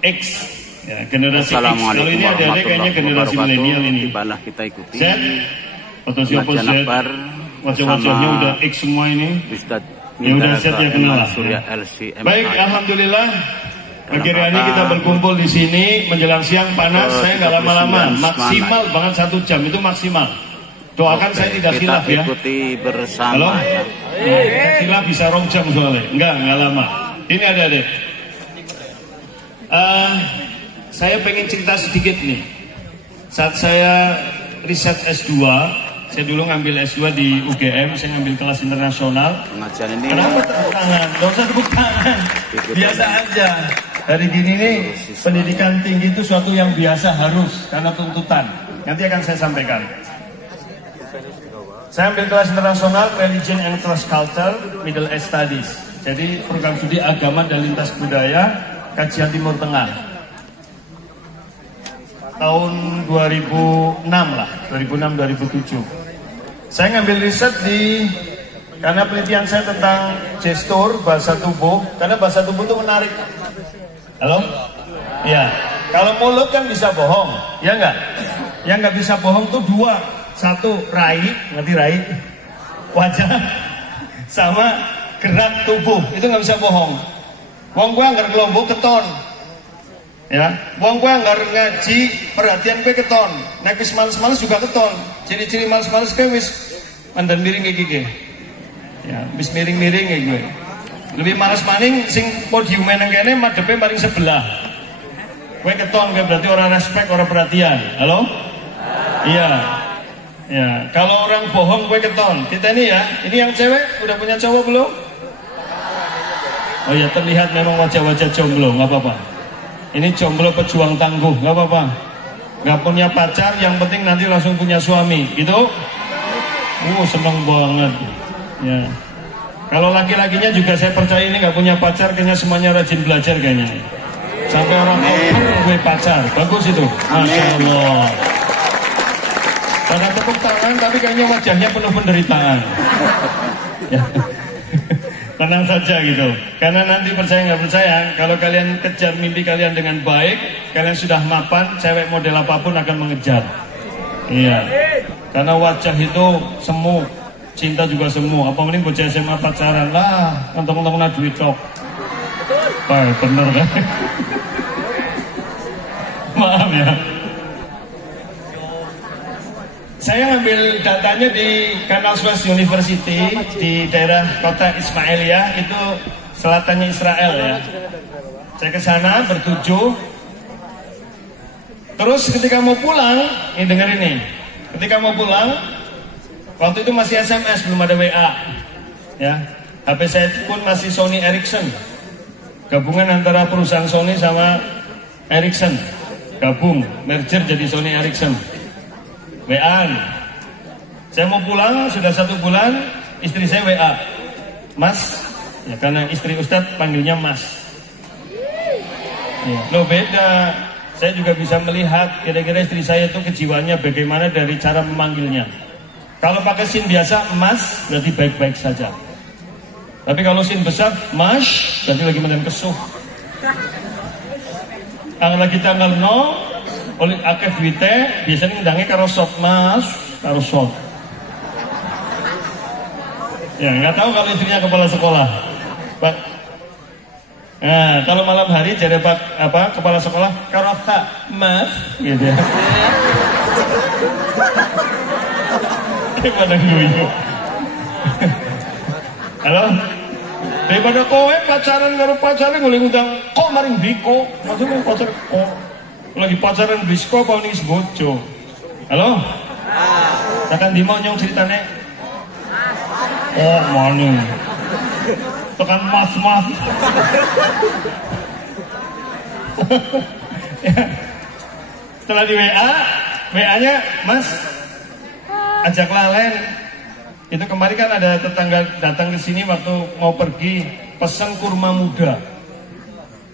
X, ya, generasi X. Kalau ini ada kayaknya generasi milenial ini. Kita ikuti. Z atau siapa Z? Wajah-wajahnya udah X semua ini. Ya udah Z ya kenal. Baik, alhamdulillah. Pagi hari ini kita berkumpul di sini menjelang siang panas. Saya nggak lama-lama, maksimal banget 1 jam itu maksimal. Doakan saya tidak silap ya. Ikuti bersama. Halo? Ya. Silap bisa 2 jam soalnya. Enggak lama. Ini ada deh. Saya pengen cerita sedikit nih. Saat saya riset S2, saya dulu ngambil S2 di UGM, saya ngambil kelas internasional. Pengajian ini. Kenapa tepuk tangan? Gak usah tepuk tangan. Biasa aja. Dari gini nih, pendidikan tinggi itu suatu yang biasa harus karena tuntutan. Nanti akan saya sampaikan. Saya ambil kelas internasional Religion and Cross Culture Middle East Studies. Jadi program studi agama dan lintas budaya kajian Timur Tengah. Tahun 2006 lah, 2006-2007. Saya ngambil riset karena penelitian saya tentang gestur, bahasa tubuh, karena bahasa tubuh itu menarik. Halo? Ya, kalau mulut kan bisa bohong, ya enggak? Yang nggak bisa bohong tuh 2. 1, raih, ngerti raih? Wajah, sama gerak tubuh, itu nggak bisa bohong. Wong gue anggar kelompok keton, ya. Wong gue anggar ngaji, perhatian gue keton. Nek wis males-males juga keton. Ciri-ciri males-males gue wis mandan miring kayak gini. Ya, wis miring-miring kayak gue. Lebih males maning sing podium nang kene madepe paling sebelah. Gue keton, gue berarti orang respect, orang perhatian. Halo? Iya. Ya, kalau orang bohong gue keton. Kita ini ya, ini yang cewek udah punya cowok belum? Oh ya, terlihat memang wajah-wajah jomblo, nggak apa-apa. Ini jomblo pejuang tangguh, nggak apa-apa. Nggak punya pacar, yang penting nanti langsung punya suami, gitu. Seneng banget. Ya. Kalau laki-lakinya juga saya percaya ini nggak punya pacar, kayaknya semuanya rajin belajar kayaknya. Sampai orang gue pacar, bagus itu. Masya Allah. Pada tepuk tangan, tapi kayaknya wajahnya penuh penderitaan. Ya. Tenang saja gitu. Karena nanti percaya nggak percaya, kalau kalian kejar mimpi kalian dengan baik, kalian sudah mapan, cewek model apapun akan mengejar. Iya. Karena wajah itu semu, cinta juga semu. Apa mending bocah SMA pacaran lah, kantong-kantong na duit tok. Bener kan? Maaf ya. Saya ngambil datanya di Canal West University di daerah kota Ismailia, itu selatannya Israel ya. Saya ke sana bertujuh. Terus ketika mau pulang, ini dengar ini. Ketika mau pulang, waktu itu masih SMS, belum ada WA. Ya, HP saya pun masih Sony Ericsson. Gabungan antara perusahaan Sony sama Ericsson. Gabung, merger jadi Sony Ericsson. WA. Saya mau pulang, sudah 1 bulan, istri saya WA. Mas, ya karena istri Ustadz panggilnya Mas. Ya, loh beda. Saya juga bisa melihat kira-kira istri saya itu kejiwaannya bagaimana dari cara memanggilnya. Kalau pakai sin biasa, Mas, berarti baik-baik saja. Tapi kalau sin besar, Mas, berarti lagi menem kesuh. Kalau lagi tanggal 0, oleh akeh duite, biasanya ngundangnya karo sop, Mas, karo sop. Ya, nggak tahu kalau istrinya kepala sekolah. Pak. Nah, kalau malam hari jadi kepala sekolah karo tak, Mas, gitu ya. Daripada guyu. Halo? Daripada kowe pacaran karo pacare ngulih ngundang kok maring biko. Maksudnya pacar kok lagi pacaran bisko apa ning bojo. Halo? Tekan di mau nyong ceritane. Oh, maning. Tekan mas. Ya. Setelah di WA-nya, Mas, ajak lalen. Itu kemarin kan ada tetangga datang ke sini waktu mau pergi pesan kurma muda.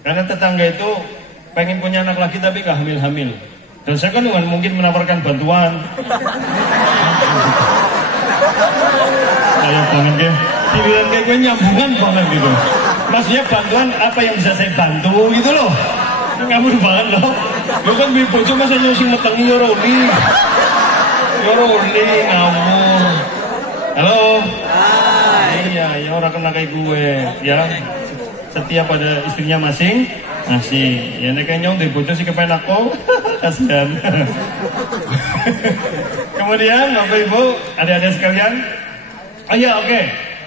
Karena tetangga itu pengen punya anak lagi tapi gak hamil-hamil. Dan saya kan mungkin menawarkan bantuan. Kayak banget ya. Giliran kayak gue nyambungan banget gitu. Maksudnya bantuan apa yang bisa saya bantu gitu loh. Ngawur banget loh. Lo kan beli bojo masa nyusing metengi ya Roli. Ya Roli ngawur. Halo. Iya, ya orang kena kayak gue. Ya, setia pada istrinya masing-masing. Ya, nek nyong di bojo sih kepen aku. Kasihan. Kemudian Bapak Ibu, adik-adik sekalian. Oh iya, oke.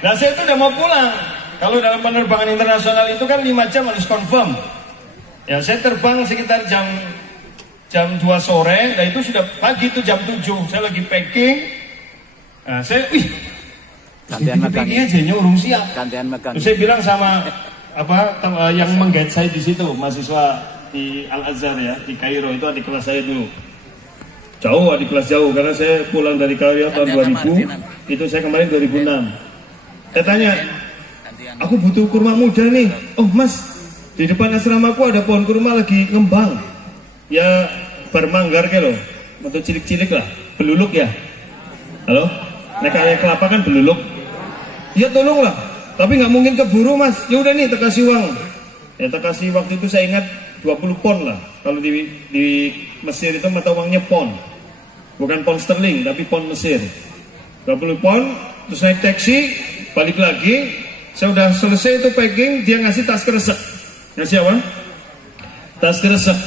Nah, saya itu udah mau pulang. Kalau dalam penerbangan internasional itu kan 5 jam harus confirm. Ya, saya terbang sekitar jam 2 sore. Nah, itu sudah pagi itu jam 7. Saya lagi packing. Nah, gantian megang aja urung siap. Gantian megang. Terus saya bilang sama yang mengguide saya di situ, mahasiswa di Al Azhar ya, di Kairo itu adik kelas saya dulu. Jauh, adik kelas jauh karena saya pulang dari Kairo tahun 2000. Itu saya kemarin 2006. Saya tanya, aku butuh kurma muda nih. Oh mas, di depan asramaku ada pohon kurma lagi ngembang. Ya bermanggar ke loh, atau cilik-cilik lah, beluluk ya. Halo, nek kayak kelapa kan beluluk. Ya tolonglah, tapi nggak mungkin keburu mas. Ya udah nih, tak kasih uang. Ya tak kasih waktu itu saya ingat 20 pon lah. Kalau di Mesir itu mata uangnya pon, bukan pon sterling tapi pon Mesir. 20 pon, terus naik taksi, balik lagi. Saya udah selesai itu packing, dia ngasih tas kresek. Ngasih apa? Tas kresek.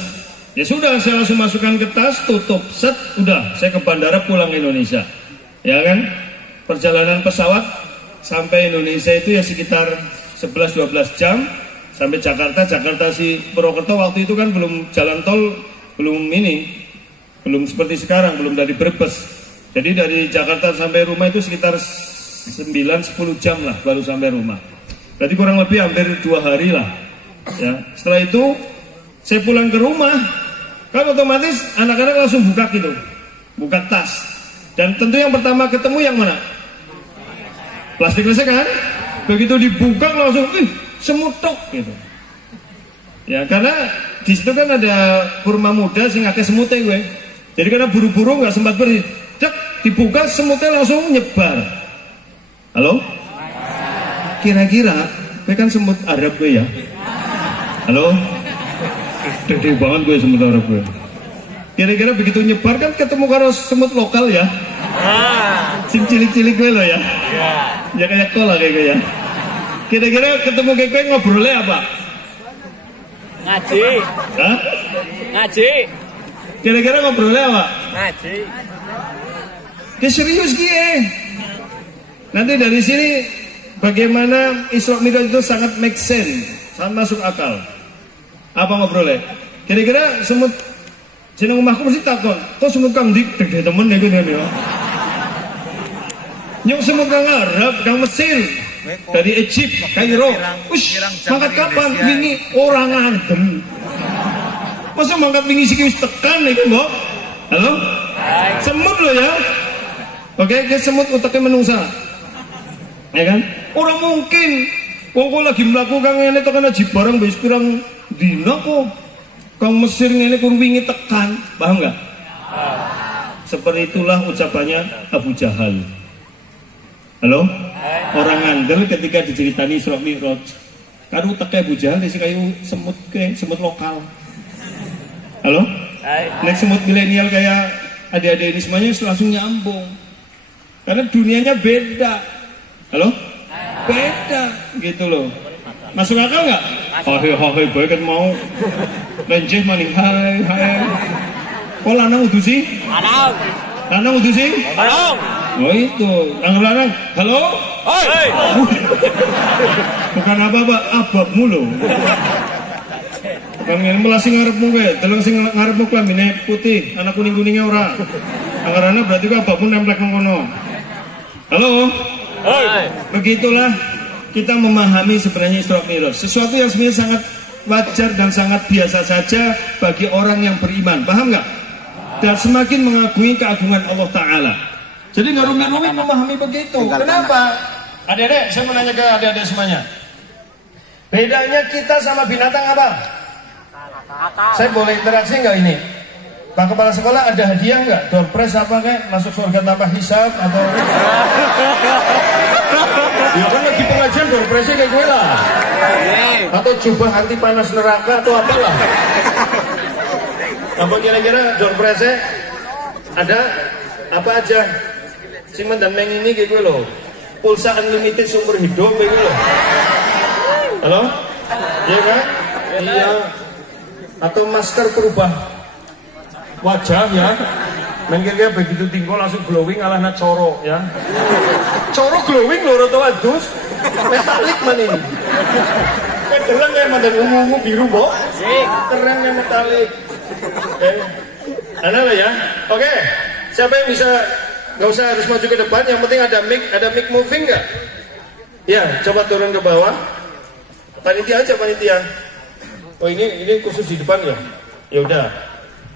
Ya sudah, saya langsung masukkan ke tas, tutup, set, udah, saya ke bandara pulang ke Indonesia. Ya kan? Perjalanan pesawat sampai Indonesia itu ya sekitar 11-12 jam sampai Jakarta. Jakarta si Purwokerto waktu itu kan belum jalan tol, belum seperti sekarang, belum dari Brebes. Jadi dari Jakarta sampai rumah itu sekitar 9-10 jam lah baru sampai rumah. Berarti kurang lebih hampir 2 hari lah. Ya, setelah itu saya pulang ke rumah, kan otomatis anak-anak langsung buka tas. Dan tentu yang pertama ketemu yang mana? Plastik kresek kan? Begitu dibuka langsung, semut tok gitu. Ya karena di situ kan ada kurma muda sing akeh semutnya gue. Jadi karena buru-buru nggak sempat bersih, dibuka semutnya langsung nyebar. Halo? Kira-kira, gue kan semut Arab gue ya. Halo? Gede banget gue semut Arab gue. Kira-kira begitu nyebar kan ketemu karo semut lokal ya. Sing cilik-cilik gue loh ya. Ya kayak kola kayak gue ya. Kira-kira ketemu kayak gue ngobrolnya apa? Ngaji. Hah? Ngaji. Kira-kira ngobrolnya apa? Ngaji. Serius gie. Nanti dari sini bagaimana Isra Mi'raj itu sangat make sense, sangat masuk akal. Apa ngobrolnya? Kira-kira semut jeneng omahku mesti takon, kok semut kang dik gede temen ya gini ya. Nyok semut kang Arab, kang Mesir, dari Egypt, Kairo. Ush, mangkat kapan? Wingi orang adem. Masa mangkat wingi siki wis tekan iki, Mbok? Halo? Semut lo ya. Oke, semut uteknya menungsa. Ya kan? Orang mungkin wong lagi melakukan ngene tekan aji barang wis pirang dina kok. Kang Mesir ngene kur wingi tekan, paham enggak? Seperti itulah ucapannya Abu Jahal. Halo? Orang ngandel ketika diceritani Isra Mi'raj. Karo teke Abu Jahal dise kayu semut lokal. Halo? Nek semut milenial kayak adik-adik ini semuanya langsung nyambung. Karena dunianya beda. Halo? Beda gitu loh. Masuk akal nggak? Hai boy kan mau lenjeh maning hai. Kok lanang udah sih? Lanang udah sih? Lanang. Oh itu, lanang. Halo? Hoi. Bukan apa-apa, ababmu loh. Bukan yang melasing ngarepmu gue, telung sing ngarepmu kelambine putih, anak kuning-kuningnya ora. Anggarannya berarti kok ababmu nemplek ngono. Halo? Hoi. Begitulah kita memahami sebenarnya Isra Mi'raj. Sesuatu yang sebenarnya sangat wajar dan sangat biasa saja bagi orang yang beriman. Paham nggak? Dan semakin mengagumi keagungan Allah Ta'ala. Jadi nggak rumit-rumit memahami begitu. Kenapa? Adik-adik, saya mau nanya ke adik-adik semuanya. Bedanya kita sama binatang apa? Saya boleh interaksi nggak ini? Pak Kepala Sekolah ada hadiah nggak? Door prize apa kayak? Masuk surga tanpa hisab atau? Ya kan lagi pengajian door prize kayak gue lah. Atau jubah anti panas neraka atau apalah. Apa kira-kira door prize ada apa aja? Simen dan Meng ini kayak gue loh. Pulsa unlimited sumber hidup kayak gue loh. Halo? Iya kan? Iya. Atau masker perubah wajah ya. Mengkira begitu tinggal langsung glowing alah nak coro ya. Coro glowing lho atau adus metalik mana ini? Keren kayak mandan ungu biru bo. Keren kayak metalik. Ada lah ya. Oke. Siapa yang bisa? Gak usah harus maju ke depan. Yang penting ada mic moving nggak? Ya, coba turun ke bawah. Panitia aja panitia. Oh ini khusus di depan ya. Ya udah.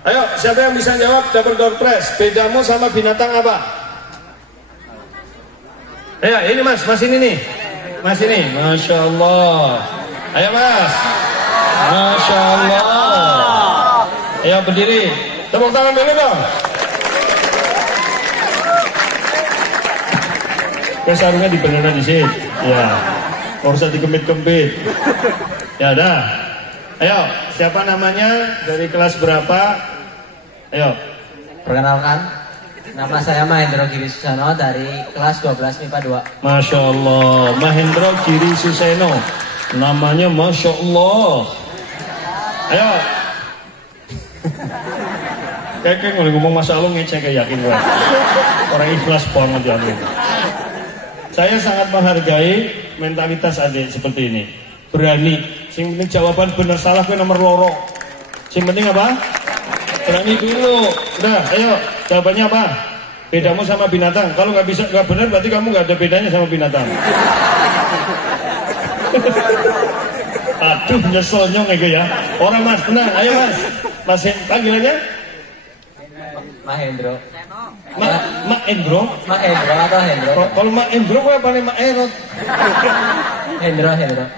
Ayo, siapa yang bisa jawab dapat door prize? Bedamu sama binatang apa? Ayo, ini mas ini nih. Mas ini, Masya Allah. Ayo mas. Masya Allah. Ayo berdiri. Tepuk tangan dulu dong. Kok sarungnya dibeneran di sini? Ya. Nggak usah dikempit-kempit. Ya dah. Ayo, siapa namanya? Dari kelas berapa? Ayo. Perkenalkan, nama saya Mahendro Giri Suseno dari kelas 12 MIPA 2. Masya Allah, Mahendro Giri Suseno. Namanya Masya Allah. Ayo. Kayak ngomong Masya Allah ngecek kayak yakin gue. Orang ikhlas banget ya. Saya sangat menghargai mentalitas adik seperti ini. Berani. Sing penting jawaban benar salah ke nomor loro. Sing penting apa? Berani dulu. Udah, ayo. Jawabannya apa? Bedamu sama binatang. Kalau nggak benar berarti kamu nggak ada bedanya sama binatang. Aduh, nyeselnya nih ya. Orang mas, tenang. Ayo mas. Mas panggilannya? Mahendro. Endro? Mahendro atau Hendro? Kalau Endro gue apa nih Erot? Hendro.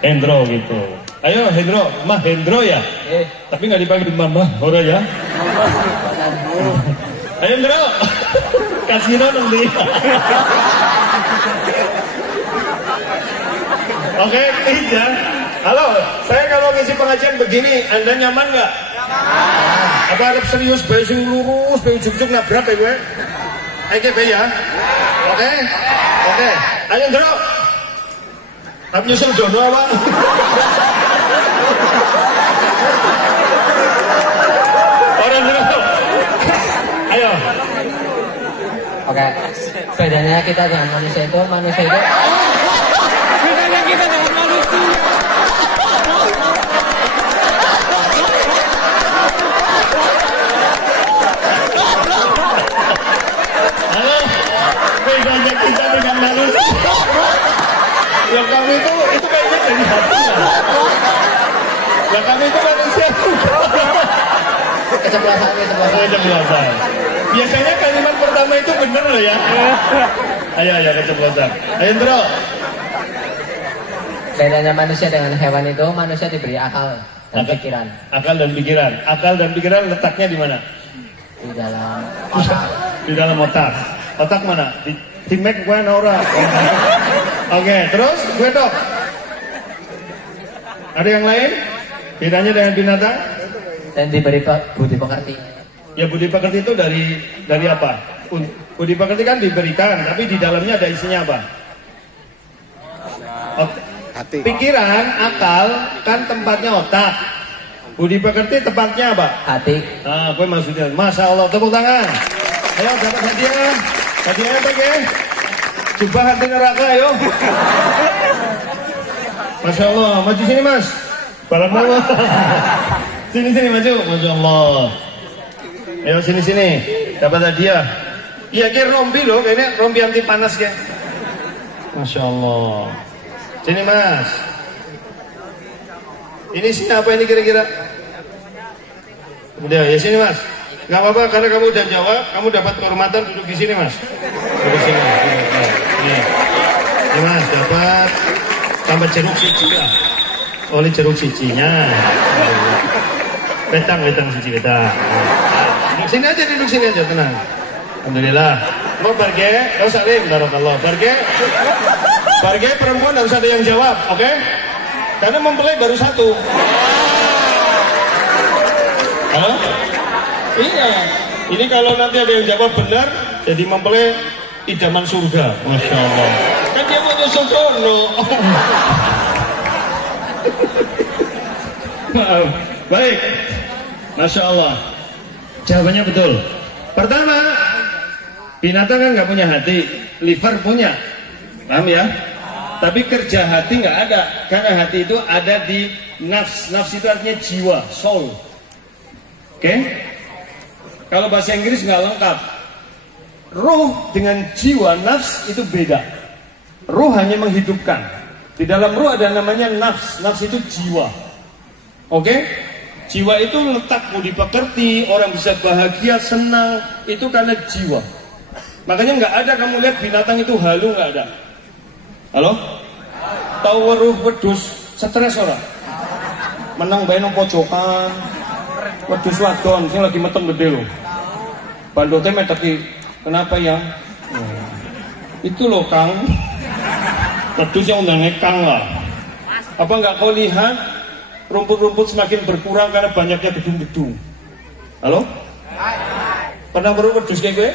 Endro gitu. Ayo Hendro, Hendro ya? Tapi nggak dipanggil Mama, orang ya? Ayo Hendro, kasih dong dia. Oke, ya. Halo, saya kalau ngisi pengajian begini, Anda nyaman nggak? Apa harap serius, bayu sing lurus, bayu juk-juk nabrak ya gue? Oke, bayu ya? Oke? Ayo Hendro. Tapi nyusul jodoh apa? Orang Hendro. Ayo. Oke, bedanya kita dengan manusia itu Bedanya kita dengan manusia. Halo, bedanya kita dengan manusia. Ya kami itu kayaknya dari hati ya. Ya kami itu manusia. keceplosan. Keceplosan. Biasanya kalimat pertama itu benar loh ya. Ayo keceplosan. Ayo Bro. Bedanya manusia dengan hewan itu, manusia diberi akal dan pikiran. Akal dan pikiran letaknya di mana? Di dalam otak. Di dalam otak. Otak mana? Di Mac gue Nora. Oke, terus gue dok. Ada yang lain? Bedanya dengan binatang? Dan diberi budi pekerti. Ya budi pekerti itu dari apa? Budi pekerti kan diberikan, tapi di dalamnya ada isinya apa? Hati. Pikiran, akal kan tempatnya otak. Budi pekerti tempatnya apa? Hati. Nah, gue maksudnya, Masya Allah, tepuk tangan. Ayo dapat hadiah. Hadiahnya apa ya? Jubah hati neraka, ayo. Masya Allah, maju sini mas. Barang Allah. Sini maju, Masya Allah. Ayo sini, dapat hadiah. Iya kira rompi loh, kayaknya rompi anti panas ya. Masya Allah. Sini mas. Ini sini apa ini kira-kira? Udah ya sini mas. Gak apa-apa karena kamu udah jawab, kamu dapat kehormatan duduk di sini mas. Duduk sini. Ini mas dapat tambah jeruk siji lah. Oleh jeruk sijinya. Betang siji betang. Duduk sini aja tenang. Alhamdulillah. Mau pergi? Kau salim, barakallah. Pergi. Barangkali perempuan harus ada yang jawab, oke? Karena mempelai baru satu. Halo? Iya. Ini kalau nanti ada yang jawab benar, jadi mempelai idaman surga. Masya Allah. Kan dia mau nyusul sono. Baik. Masya Allah. Jawabannya betul. Pertama, binatang kan nggak punya hati, liver punya. Paham ya? Tapi kerja hati nggak ada, karena hati itu ada di nafs. Nafs itu artinya jiwa, soul. Oke? Kalau bahasa Inggris nggak lengkap. Ruh dengan jiwa, nafs itu beda. Ruh hanya menghidupkan. Di dalam ruh ada namanya nafs. Nafs itu jiwa. Oke? Jiwa itu letak mau dipekerti, orang bisa bahagia, senang. Itu karena jiwa. Makanya nggak ada kamu lihat binatang itu halu, nggak ada. Halo? Tahu weruh wedhus stres ora? Menang bae nang pojokan. Wedhus wadon sing lagi metem gede lho. Bandote medeki. Kenapa ya? Itu loh Kang. Wedhus yang undangnya Kang lah. Apa nggak kau lihat rumput-rumput semakin berkurang karena banyaknya gedung-gedung? Halo? Pernah weruh wedhus kayak gue?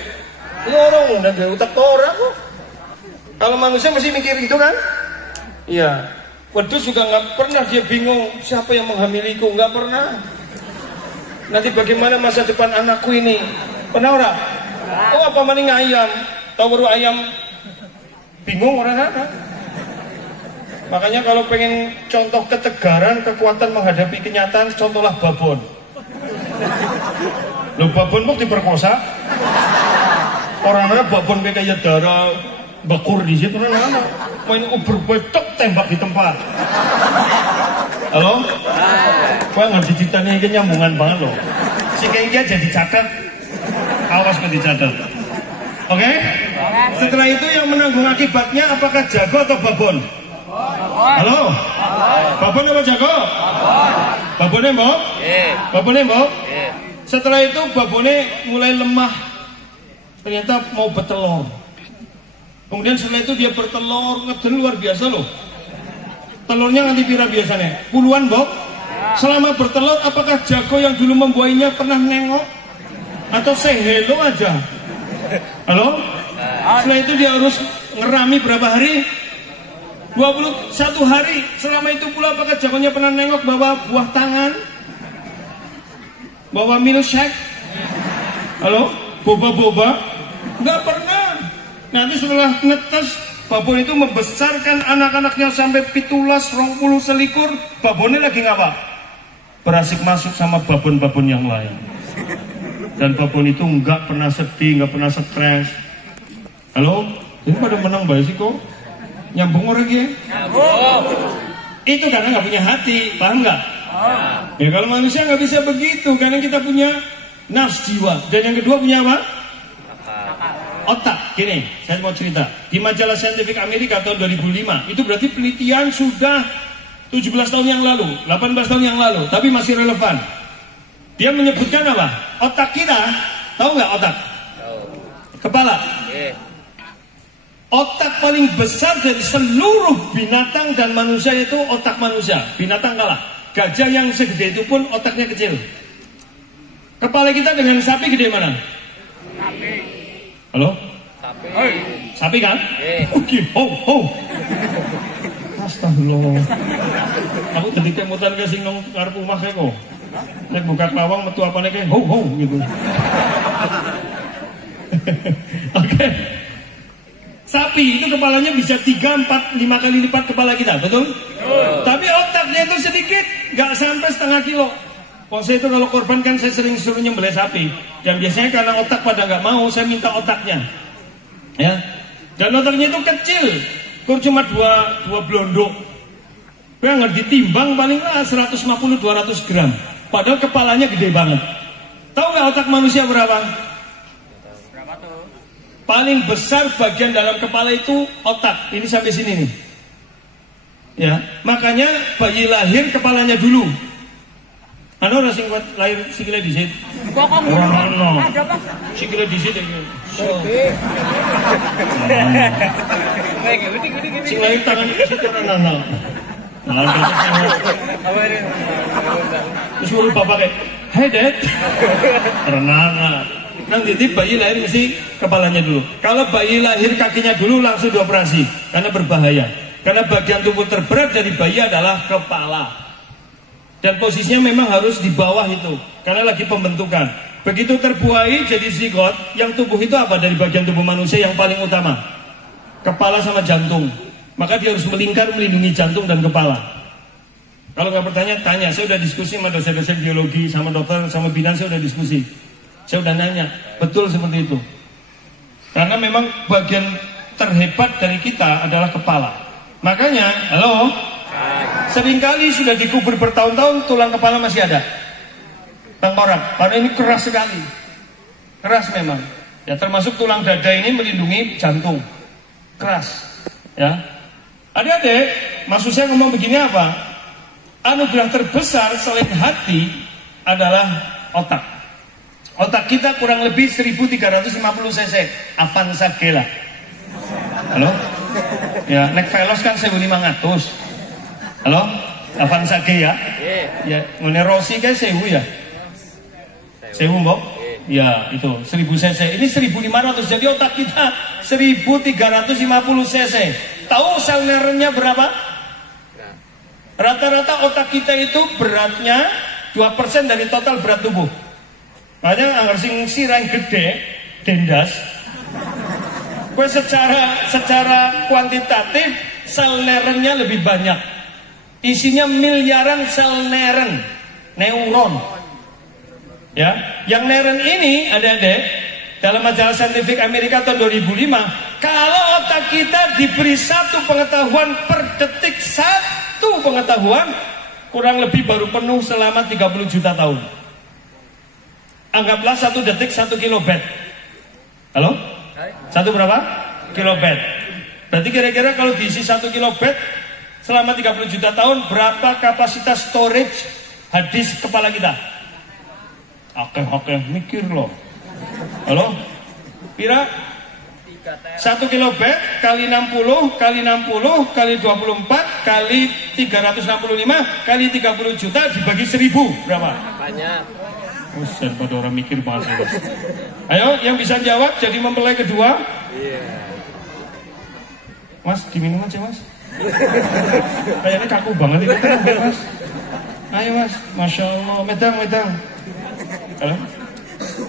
Ya orang udah gak utak orang kok. Kalau manusia masih mikir itu kan? Iya. Wedhus juga nggak pernah dia bingung siapa yang menghamiliku, nggak pernah. Nanti bagaimana masa depan anakku ini? Pernah ora? Oh apa maning ayam? Tahu baru ayam bingung orang anak. Makanya kalau pengen contoh ketegaran, kekuatan menghadapi kenyataan, contohlah babon. Loh babon kok diperkosa? Orang-orang babon kayak darah bakur di situ anak-anak main uber betok tembak di tempat. Halo? Gua ngerti ceritanya ini nyambungan banget loh. Si kayaknya jadi catat. Awas kok dicatat. Oke? Setelah itu yang menanggung akibatnya apakah jago atau babon? Halo? Babon apa jago? Babonnya mbok? Babonnya mbok? Setelah itu babonnya mulai lemah. Ternyata mau bertelur. Kemudian setelah itu dia bertelur, ngedel luar biasa loh. Telurnya nanti pira biasanya? Puluhan Bob. Selama bertelur apakah jago yang dulu membuainya pernah nengok? Atau say hello aja? Halo? Setelah itu dia harus ngerami berapa hari? 21 hari. Selama itu pula apakah jagonya pernah nengok bawa buah tangan? Bawa milkshake? Halo? Boba-boba? Nggak pernah. Nanti setelah netes, babon itu membesarkan anak-anaknya sampai 17, 20 selikur. Babonnya lagi ngapa? Berasik masuk sama babon-babon yang lain. Dan babon itu nggak pernah sedih, nggak pernah stres. Halo? Ini pada menang baik sih kok? Nyambung orang ya? Itu karena nggak punya hati, paham nggak? Ya kalau manusia nggak bisa begitu, karena kita punya nafs jiwa. Dan yang kedua punya apa? Otak. Gini, saya mau cerita. Di majalah Scientific Amerika tahun 2005, itu berarti penelitian sudah 17 tahun yang lalu, 18 tahun yang lalu, tapi masih relevan. Dia menyebutkan apa? Otak kita, tahu nggak otak? Kepala. Otak paling besar dari seluruh binatang dan manusia itu otak manusia. Binatang kalah. Gajah yang segede itu pun otaknya kecil. Kepala kita dengan sapi gede mana? Sapi. Halo? Sapi. Sapi kan? Oke, Astagfirullah. Aku tadi kemutan ke sing nang ngarep omah kae kok. Nek buka lawang metu apane kae gitu. Oke. Sapi itu kepalanya bisa 3, 4, 5 kali lipat kepala kita, betul? Tapi otaknya itu sedikit, nggak sampai setengah kilo. Saya itu kalau korban kan saya sering suruh nyembelih sapi. Dan biasanya karena otak pada nggak mau, saya minta otaknya. Ya. Dan otaknya itu kecil, cuma dua blondok. Saya nggak ditimbang paling lah 150-200 gram. Padahal kepalanya gede banget. Tahu nggak otak manusia berapa? Berapa tuh? Paling besar bagian dalam kepala itu otak. Ini sampai sini nih. Ya, makanya bayi lahir kepalanya dulu. Anu ora sing lahir sikile dhisik. Kok ngono? Sikile dhisik iki. Sing lain tangan situ nana. Terus baru bapak kayak, hey dad, renana. Nanti bayi lahir mesti kepalanya dulu. Kalau bayi lahir kakinya dulu langsung dioperasi karena berbahaya. Karena bagian tubuh terberat dari bayi adalah kepala. Dan posisinya memang harus di bawah itu karena lagi pembentukan. Begitu terbuai jadi zigot, yang tubuh itu apa dari bagian tubuh manusia yang paling utama? Kepala sama jantung. Maka dia harus melingkar melindungi jantung dan kepala. Kalau nggak bertanya, tanya. Saya udah diskusi sama dosen-dosen biologi, sama dokter, sama bidan, saya udah diskusi. Saya udah nanya, betul seperti itu. Karena memang bagian terhebat dari kita adalah kepala. Makanya, halo, seringkali sudah dikubur bertahun-tahun tulang kepala masih ada. Tengkorak, karena ini keras sekali. Keras memang. Ya termasuk tulang dada ini melindungi jantung. Keras. Ya. Adik-adik, maksud saya ngomong begini apa? Anugerah terbesar selain hati adalah otak. Otak kita kurang lebih 1350 cc Avanza G lah. Halo? Ya, nek Veloz kan 1500. Halo? Avanza G ya? Ya, ngene Rossi kan 1000 ya? 1000 mbok? Ya, itu 1000 cc. Ini 1500. Jadi otak kita 1350 cc. Tahu sel nerenya berapa? Rata-rata otak kita itu beratnya 2% dari total berat tubuh. Makanya anggar sing sirah gede, dendas. Gue secara kuantitatif sel nerennya lebih banyak. Isinya miliaran sel neren, neuron. Ya, yang neren ini ada dalam majalah Scientific Amerika tahun 2005. Kalau otak kita diberi satu pengetahuan per detik, satu pengetahuan, kurang lebih baru penuh selama 30 juta tahun. Anggaplah 1 detik 1 kilobit. Halo? Satu berapa? Kilobit. Berarti kira-kira kalau diisi 1 kilobit selama 30 juta tahun, berapa kapasitas storage hadis kepala kita? Oke, mikir loh. Halo? Pira? 1 kilobit kali 60 kali 60 kali 24 kali 365 kali 30 juta dibagi 1000 berapa? Banyak. Buset, pada orang mikir banget. Ayo, yang bisa jawab jadi mempelai kedua. Mas, diminum aja mas. Kayaknya kaku banget itu mas. Ayo mas, masya Allah, medang. Halo?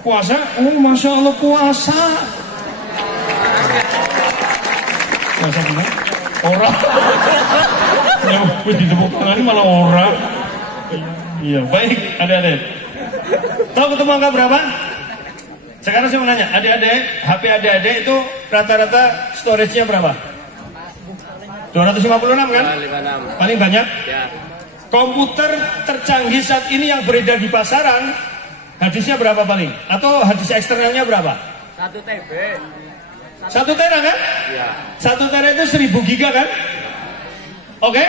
Puasa? Oh, masya Allah puasa. Puasa benar? Orang. Ya, wis ditepuk tangan malah orang. Iya, baik, adik-adik. Tahu ketemu angka berapa? Sekarang saya mau nanya, adik-adik, HP adik-adik itu rata-rata storage-nya berapa? 256 kan? 56. Paling banyak? Ya. Komputer tercanggih saat ini yang beredar di pasaran, hadisnya berapa paling? Atau hadis eksternalnya berapa? 1 TB. 1 tera kan? Iya. 1 tera itu 1000 giga kan? Oke?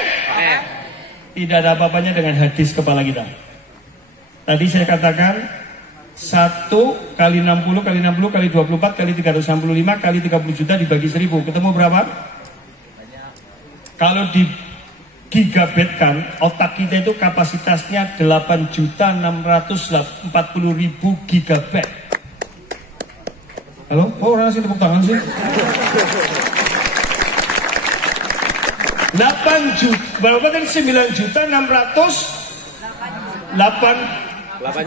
Tidak ada apa-apanya dengan hadis kepala kita. Tadi saya katakan 1 kali 60 kali 60 kali 24 kali 365 kali 30 juta dibagi 1000. Ketemu berapa? Kalau di gigabit kan, otak kita itu kapasitasnya 8.640.000 gigabit. Halo? Oh, orang sih tepuk tangan sih. 8 juta, berapa tadi? 8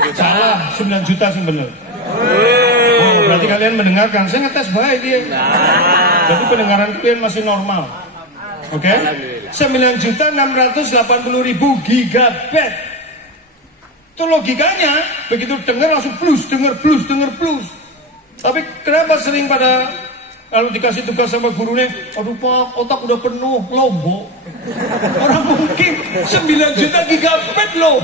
juta. Salah, 9 juta sih bener. Oh, berarti kalian mendengarkan. Saya ngetes baik dia. Jadi pendengaran kalian masih normal. Oke? 9.680.000 gigabit. Itu logikanya, begitu dengar langsung plus, dengar plus. Tapi kenapa sering pada kalau dikasih tugas sama gurunya, aduh pak, otak udah penuh, lombok. Orang mungkin 9 juta gigabit loh.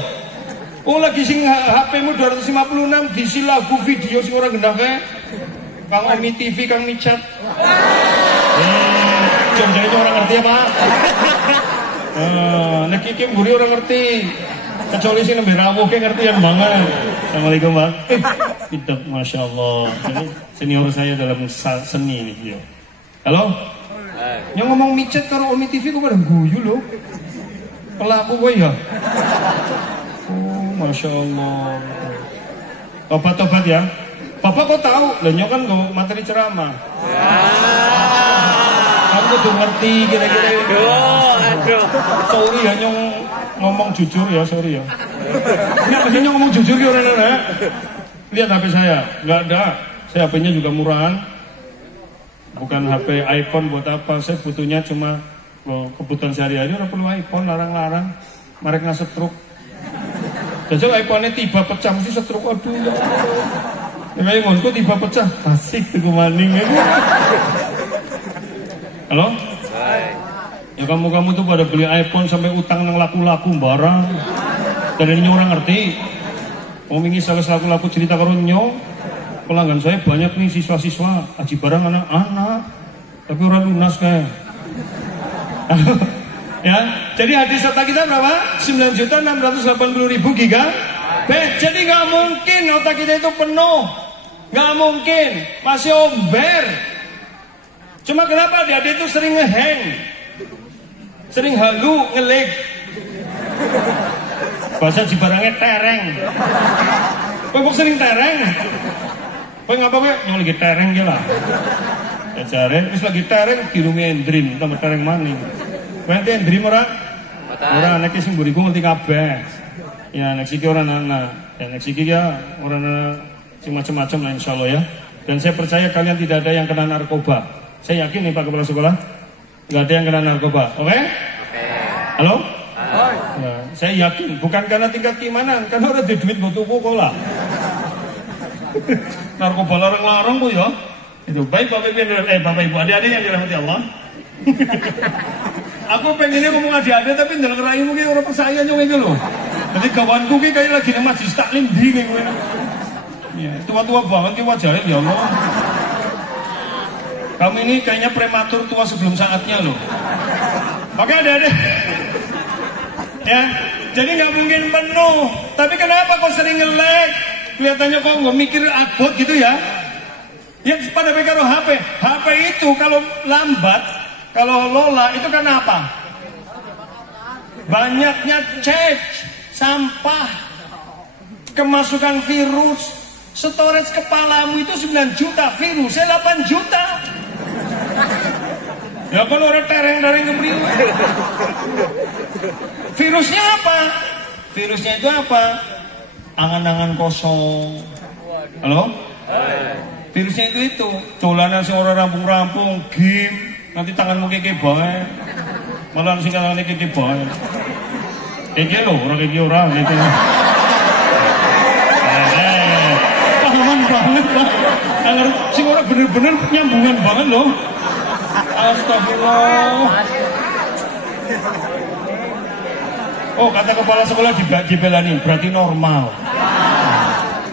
Oh lagi sing HP-mu 256 diisi lagu video sing ora gendake. Kang Mi TV, Kang Micat. Jangan itu orang ngerti apa? Nek iki mburi orang ngerti. Kecuali sing nembe rawuh ke ngertian banget. Assalamualaikum, Pak. Tidak, Masya Allah. Ini senior saya dalam seni ini. Halo? Yang ngomong micet karo Omi TV kok pada guyu lho. Pelaku gue ya. Oh, Masya Allah. Obat-obat ya. Bapak kok tahu? Lah nyok kan nggo materi ceramah. Kamu tuh ngerti kira-kira. Aduh. Sorry ya nyong ngomong jujur ya, sorry ya. Enggak maksudnya ngomong jujur ya orang-orang. Lihat HP saya, nggak ada. Saya HP-nya juga murahan. Bukan HP iPhone buat apa? Saya butuhnya cuma kebutuhan sehari-hari. Orang perlu iPhone, larang-larang. Mereka setruk. Jadi iPhone-nya tiba pecah mesti setruk. Aduh ya. Kayak ngonku tiba pecah. Asik tuh maning. Halo? Ya kamu tuh pada beli iPhone sampai utang nang laku-laku barang. Dan ini orang ngerti. Mau mingi salah laku-laku cerita karo nyo. Pelanggan saya banyak nih siswa-siswa aji barang anak-anak. Tapi orang lunas kayak. Ya, jadi hadis serta kita berapa? 9.680.000 GB. Jadi nggak mungkin otak kita itu penuh. Nggak mungkin, masih omber. Cuma kenapa dia itu sering ngehang, sering halu, ngelik. Bahasa Jibarangnya tereng. Kok sering tereng? Kok ngapa kok? Yang lagi tereng gitu lah. Ya jaren, terus lagi tereng dirumi endrim, tambah tereng maning. Nanti endrim orang? Orang anaknya sing buriku ngerti kabeh. Ya anak siki orang anak, ya anak siki ya orang sing macam-macam lah insya Allah ya. Dan saya percaya kalian tidak ada yang kena narkoba. Saya yakin nih Pak Kepala Sekolah, nggak ada yang kena narkoba, oke? Halo? Ya, saya yakin, bukan karena tingkat keimanan, karena udah di duit butuh pokok lah. Narkoba larang-larang bu ya. Itu baik Bapak Ibu adik-adik yang dirahmati Allah. Aku pengennya ngomong adik-adik tapi dalam raimu kayak orang percaya nyong itu loh. Jadi kawanku kayak lagi di majlis taklim di kayak gue. Ya, tua-tua banget kayak wajahnya ya Allah. Kamu ini kayaknya prematur tua sebelum saatnya loh. Oke adik-adik. Ya, jadi nggak mungkin penuh. Tapi kenapa kok sering nge-lag? Kelihatannya kok nggak mikir abot gitu ya? Ya pada karo HP. HP itu kalau lambat, kalau lola itu kan apa? Banyaknya cache, sampah, kemasukan virus, storage kepalamu itu 9 juta, virusnya 8 juta. Ya kalau orang tereng-tereng keberiu. Virusnya apa? Virusnya itu apa? Angan-angan kosong. Halo? Virusnya itu dolanan sing ora rampung-rampung, game, nanti tanganmu keke bae. Malah sing kanane keke bae. Keke lho, ora keke ora keke. Pahaman banget, Pak. Anger sing ora bener-bener nyambungan banget loh. Astagfirullah. Oh, kata kepala sekolah dibelani, berarti normal.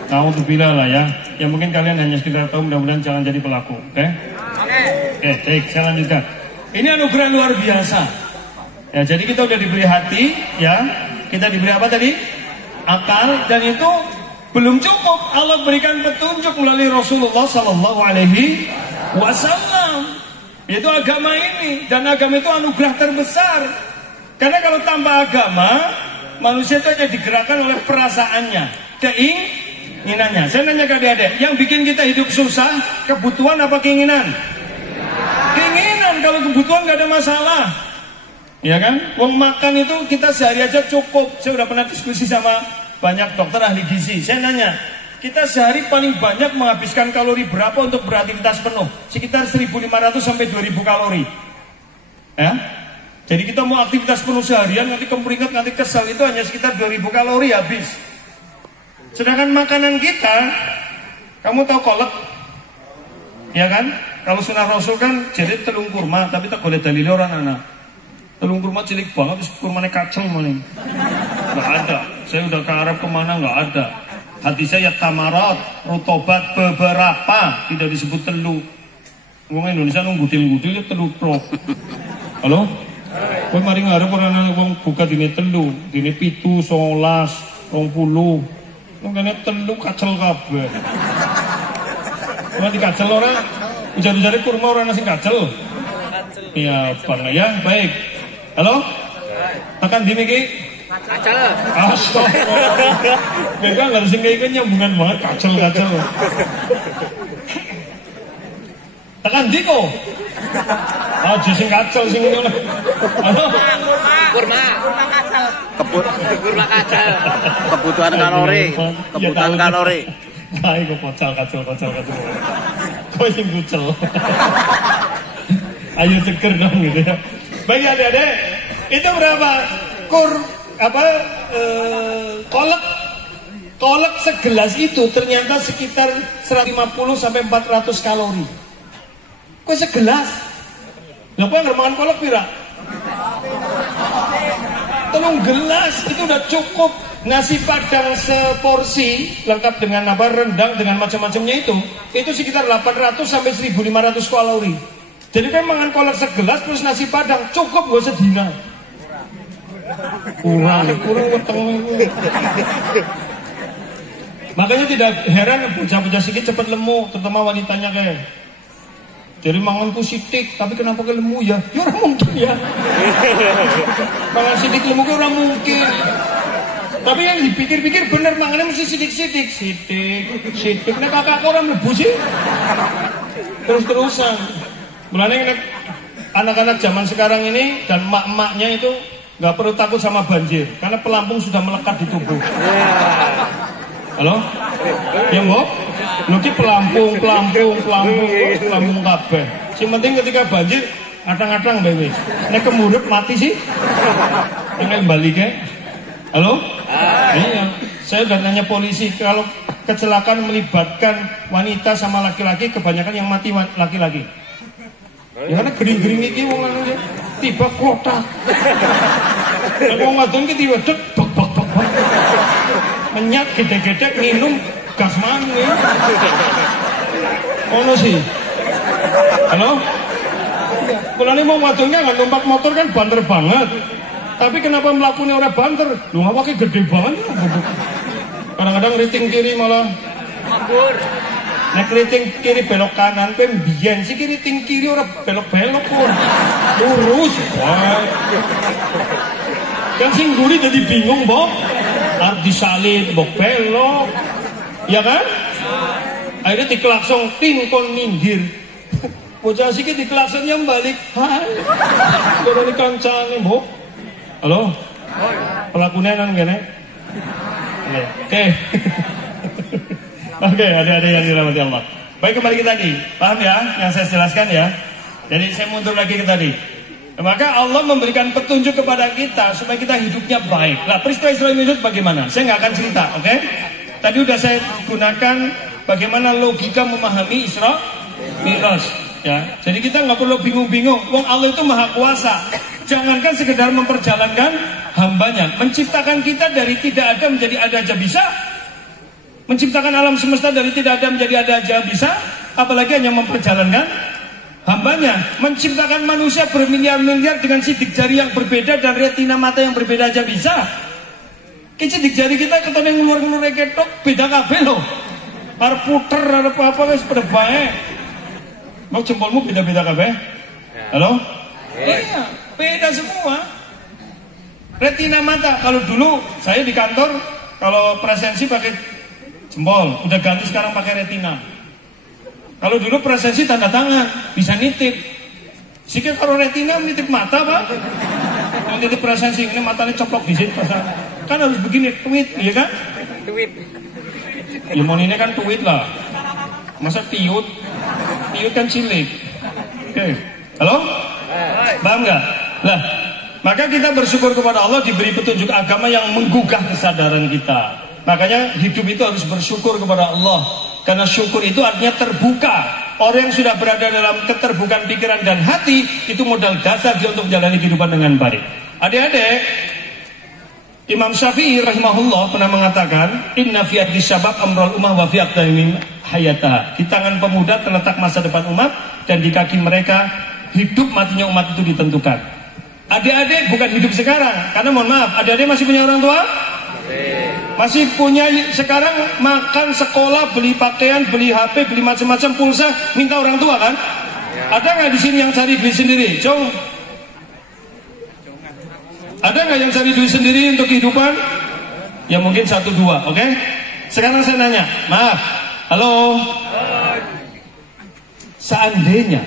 Nah, untuk bila lah ya. Ya mungkin kalian hanya sekedar tahu, mudah-mudahan jangan jadi pelaku. Oke? Oke, baik, saya lanjutkan. Ini anugerah luar biasa. Ya, jadi kita udah diberi hati, ya. Kita diberi apa tadi? Akal, dan itu belum cukup. Allah berikan petunjuk melalui Rasulullah Sallallahu Alaihi Wasallam. Yaitu agama ini, dan agama itu anugerah terbesar. Karena kalau tanpa agama, manusia itu hanya digerakkan oleh perasaannya, keinginannya. Saya nanya ke adik-adik, yang bikin kita hidup susah, kebutuhan apa keinginan? Keinginan. Kalau kebutuhan gak ada masalah, ya kan? Uang makan itu kita sehari aja cukup. Saya udah pernah diskusi sama banyak dokter ahli gizi. Saya nanya, kita sehari paling banyak menghabiskan kalori berapa untuk beraktivitas penuh? Sekitar 1.500 sampai 2.000 kalori. Ya? Jadi kita mau aktivitas penuh seharian, nanti kemeringat, nanti kesel, itu hanya sekitar 2.000 kalori habis. Sedangkan makanan kita, kamu tahu kolak? Ya kan? Kalau sunah Rasul kan jadi telung kurma, tapi tak boleh dalil orang anak. Telung kurma cilik banget, terus kurmanya kacel maning. Gak ada. Saya udah ke Arab kemana gak ada. Hati saya tamarat, rutobat beberapa, tidak disebut telu. Orang Indonesia nunggutil-nggutil telu pro. Halo? Kowe mari ngarep ora ana wong buka dine telu, dine 7, 11, 20. Wong kene telu kacel kabeh. Ora dikacel ora? Ujar-ujare kurma ora ana sing kacel. Iya, Bang ya, baik. Halo? Tekan di Miki? Kacel. Astagfirullah. Mereka nggak harus kayak nyambungan banget, kacel. Tekan di kok? Sing kacel sing ngono. Halo? Kurma kacel. Kurma kacel. Kebutuhan kalori. Kebutuhan kalori. Baik kok kacel. Kok sing kucel. Ayo seger dong gitu ya. Baik adik-adik, itu berapa? Kolak segelas itu ternyata sekitar 150 sampai 400 kalori. Kok segelas? Lah kok nggak makan kolak pira? Tolong gelas itu udah cukup. Nasi padang seporsi lengkap dengan rendang dengan macam-macamnya itu sekitar 800 sampai 1500 kalori. Jadi kan makan kolak segelas plus nasi padang cukup gak sedina. Kurang weteng. Makanya tidak heran bocah-bocah sedikit cepat lemu, terutama wanitanya kayak. Jadi manganku sidik, tapi kenapa ke lemu ya? Ya orang mungkin ya. Mangan sidik lemu ke orang mungkin. Tapi yang dipikir-pikir bener mangannya mesti sidik. Nah kakak orang lebu sih. Terus-terusan. Mulanya anak-anak zaman sekarang ini dan mak-maknya itu nggak perlu takut sama banjir karena pelampung sudah melekat di tubuh. Halo? Ya mbok? Nuki pelampung kabeh. Si penting ketika banjir ngatang-ngatang bae wis. Nek kemurup mati sih. Nek balik ya. Halo? Iya. Saya udah nanya polisi kalau kecelakaan melibatkan wanita sama laki-laki kebanyakan yang mati laki-laki. Ya karena gering-gering iki wong lanang tiba kotak. Wong wadon ki tiba dek bak. Menyak gede-gede minum gas mani. Ono sih. Halo? Kulane mau wadonnya nggak numpak motor kan banter banget. Tapi kenapa melakukannya orang banter? Lu ngawake gede banget. Kadang-kadang riting kiri malah mabur. Nek keriting kiri belok kanan pe mbiyen sih keriting kiri ora belok-belok pun. Lurus. Wah. Kan sing guri jadi bingung, Mbok. Arep disalib mbok belok. Ya kan? Akhirnya diklakson kon minggir. Bocah siki diklaksonnya balik. Hai. Ora di kancane, Mbok. Halo? Pelakunya nang kene. Oke. Oke, ada yang dirahmati Allah. Baik, kembali ke tadi. Paham ya yang saya jelaskan ya? Jadi saya mundur lagi ke tadi. Maka Allah memberikan petunjuk kepada kita supaya kita hidupnya baik. Nah, peristiwa Isra Mi'raj bagaimana? Saya nggak akan cerita, oke? Tadi udah saya gunakan bagaimana logika memahami Isra Mi'raj. Ya, jadi kita nggak perlu bingung-bingung. Wong Allah itu maha kuasa. Jangankan sekedar memperjalankan hambanya, menciptakan kita dari tidak ada menjadi ada aja bisa. Menciptakan alam semesta dari tidak ada menjadi ada aja bisa, apalagi hanya memperjalankan hambanya. Menciptakan manusia bermiliar-miliar dengan sidik jari yang berbeda dan retina mata yang berbeda aja bisa. Sidik jari kita ketemu yang ngeluar ketok beda kabeh loh. Arep puter arep apa wis pada bae. Mau jempolmu beda-beda kabeh? Halo? Iya, beda semua. Retina mata, kalau dulu saya di kantor kalau presensi pakai jempol, udah ganti sekarang pakai retina. Kalau dulu presensi tanda tangan, bisa nitip. Sikit kalau retina nitip mata, Pak. Kalau nitip presensi ini matanya coplok di situ. Kan harus begini, tweet, iya kan? Tweet. Ya mau ini kan tweet lah. Masa tiut? Tiut kan cilik. Oke. Halo? Paham nggak? Lah, maka kita bersyukur kepada Allah diberi petunjuk agama yang menggugah kesadaran kita. Makanya hidup itu harus bersyukur kepada Allah. Karena syukur itu artinya terbuka. Orang yang sudah berada dalam keterbukaan pikiran dan hati, itu modal dasar dia untuk menjalani kehidupan dengan baik. Adik-adik, Imam Syafi'i rahimahullah pernah mengatakan, Inna fi adli syabab amrul ummah wa fi aqdamin hayatah. Di tangan pemuda terletak masa depan umat, dan di kaki mereka hidup matinya umat itu ditentukan. Adik-adik bukan hidup sekarang, karena mohon maaf, adik-adik masih punya orang tua? Masih punya sekarang makan, sekolah, beli pakaian, beli HP, beli macam-macam pulsa, minta orang tua kan? Ya. Ada nggak di sini yang cari duit sendiri? Cung. Ada nggak yang cari duit sendiri untuk kehidupan? Ya mungkin 1, 2, oke? Sekarang saya nanya, maaf, halo. Seandainya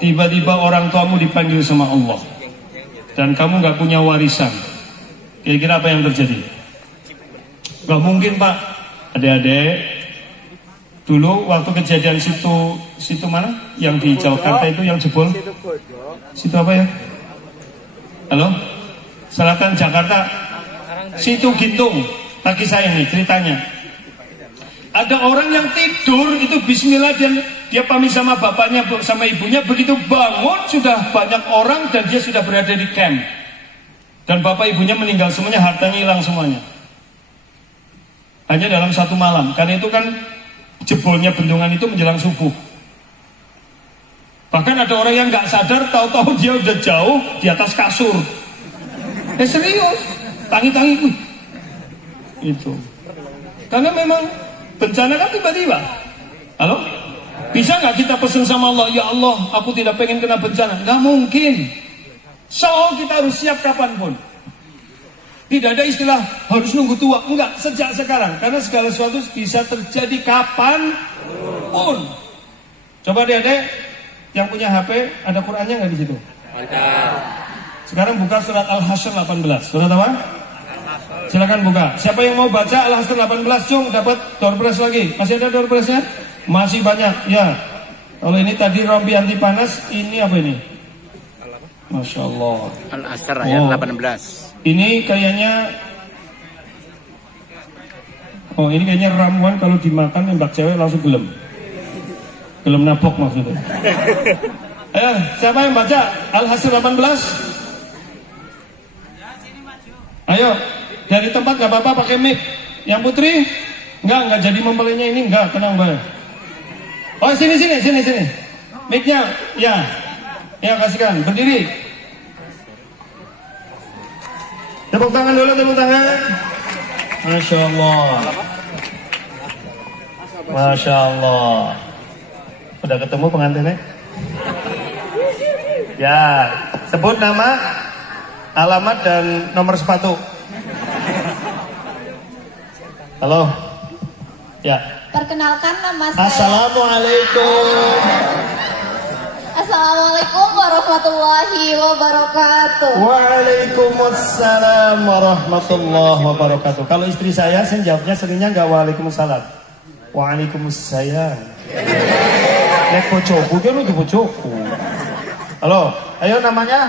tiba-tiba orang tuamu dipanggil sama Allah dan kamu nggak punya warisan, kira-kira apa yang terjadi? Gak mungkin Pak, adik-adik. Dulu waktu kejadian situ mana? Yang di Jakarta itu yang jebol. Situ apa ya? Halo? Selatan Jakarta. Situ Gintung. Bagi saya ini ceritanya. Ada orang yang tidur itu bismillah dan dia pamit sama bapaknya sama ibunya, begitu bangun sudah banyak orang dan dia sudah berada di camp. Dan bapak ibunya meninggal semuanya, hartanya hilang semuanya. Hanya dalam 1 malam. Karena itu kan jebolnya bendungan itu menjelang subuh. Bahkan ada orang yang nggak sadar, tahu-tahu dia udah jauh di atas kasur. Serius, tangi-tangi itu. Karena memang bencana kan tiba-tiba. Halo, bisa nggak kita pesan sama Allah, ya Allah, aku tidak pengen kena bencana? Nggak mungkin. So kita harus siap kapanpun. Tidak ada istilah harus nunggu tua, enggak, sejak sekarang. Karena segala sesuatu bisa terjadi kapan pun. Coba deh, yang punya HP, ada Qurannya nggak di situ? Ada. Sekarang buka surat Al-Hasyr 18. Surat apa? Silakan buka. Siapa yang mau baca Al-Hasyr 18, cung, dapat door prize lagi. Masih ada door prize-nya? Masih banyak, ya. Kalau ini tadi rompi anti panas, ini apa ini? Masya Allah. Al-Hasyr ayat 18. Ini kayaknya, ini kayaknya ramuan kalau dimakan nembak cewek langsung gelem nabok maksudnya. Ayo, siapa yang baca Al-Hasyr 18? Ayo, dari tempat nggak apa-apa pakai mic. Yang putri, nggak jadi mempelainya ini, nggak, tenang Mbak. Oh sini. Mic-nya, ya kasihkan, berdiri. Tepuk tangan dulu, tepuk tangan. Masya Allah. Masya Allah. Udah ketemu pengantinnya? Ya, sebut nama, alamat dan nomor sepatu. Halo. Ya. Perkenalkan nama saya. Assalamualaikum. Assalamualaikum warahmatullahi wabarakatuh. Waalaikumsalam warahmatullahi wabarakatuh. Kalau istri saya jawabnya seringnya nggak waalaikumsalam, waalaikumsalam. Nek bojoku dia lu di bojoku. Halo, ayo namanya?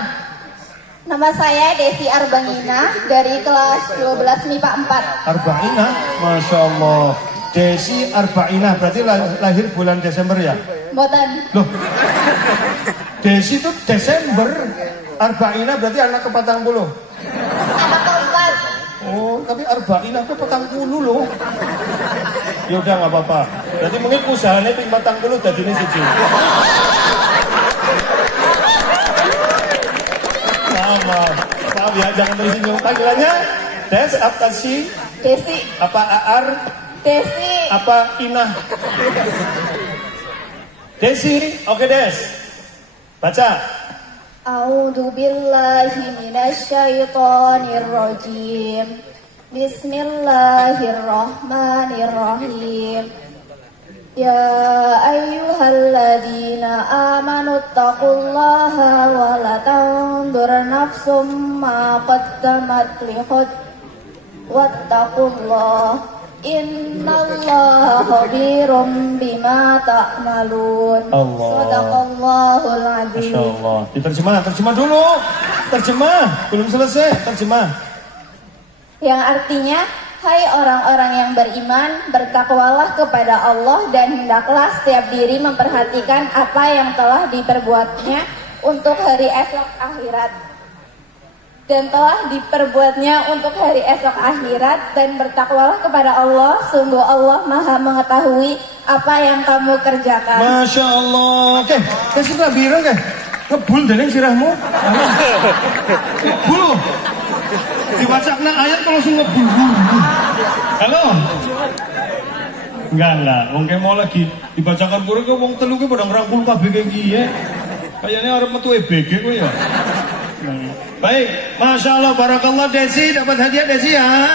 Nama saya Desi Arbangina dari kelas 12 MIPA 4. Arba'ina, Masya Allah. Desi Arba'ina, berarti lahir bulan Desember ya? Mboten. Loh, Desi itu Desember, Arba'ina berarti anak ke-40. Anak keempat. Oh, tapi Arba'ina itu 40 loh. Ya udah nggak apa-apa. Berarti mungkin usahanya ping 40 jadi ini siji. Maaf ya, jangan tersinggung. Panggilannya Des, apa sih? Desi. Apa Aar? Desi. Apa Inah? Desi, oke Des. Baca. A'udzu billahi minasyaitonir rajim. Bismillahirrahmanirrahim. Ya ayyuhalladzina amanu taqullaha wa la tanzur nafsum ma qaddamat lighad wattaqullaha innallaha khabirum bima ta'malun. Shadaqallahul adzim. Masyaallah. Terjemah dulu. Terjemah, belum selesai. Terjemah. Yang artinya, hai orang-orang yang beriman, bertakwalah kepada Allah dan hendaklah setiap diri memperhatikan apa yang telah diperbuatnya untuk hari esok akhirat. Dan telah diperbuatnya untuk hari esok akhirat, dan bertakwalah kepada Allah, sungguh Allah Maha mengetahui apa yang kamu kerjakan. Masya Allah. Oke, kasih tak biru kan? Ngebul dening sirahmu. Ngebul. Dibacakna ayat kalau langsung ngebul. Halo. Enggak. Wong ke mau lagi dibacakan Quran ke wong telu ke pada ngrangkul kabeh iki ya. Kayaknya orang metu EBG kok ya. Baik, Masya Allah, Barakallah. Desi dapat hadiah Desi ya.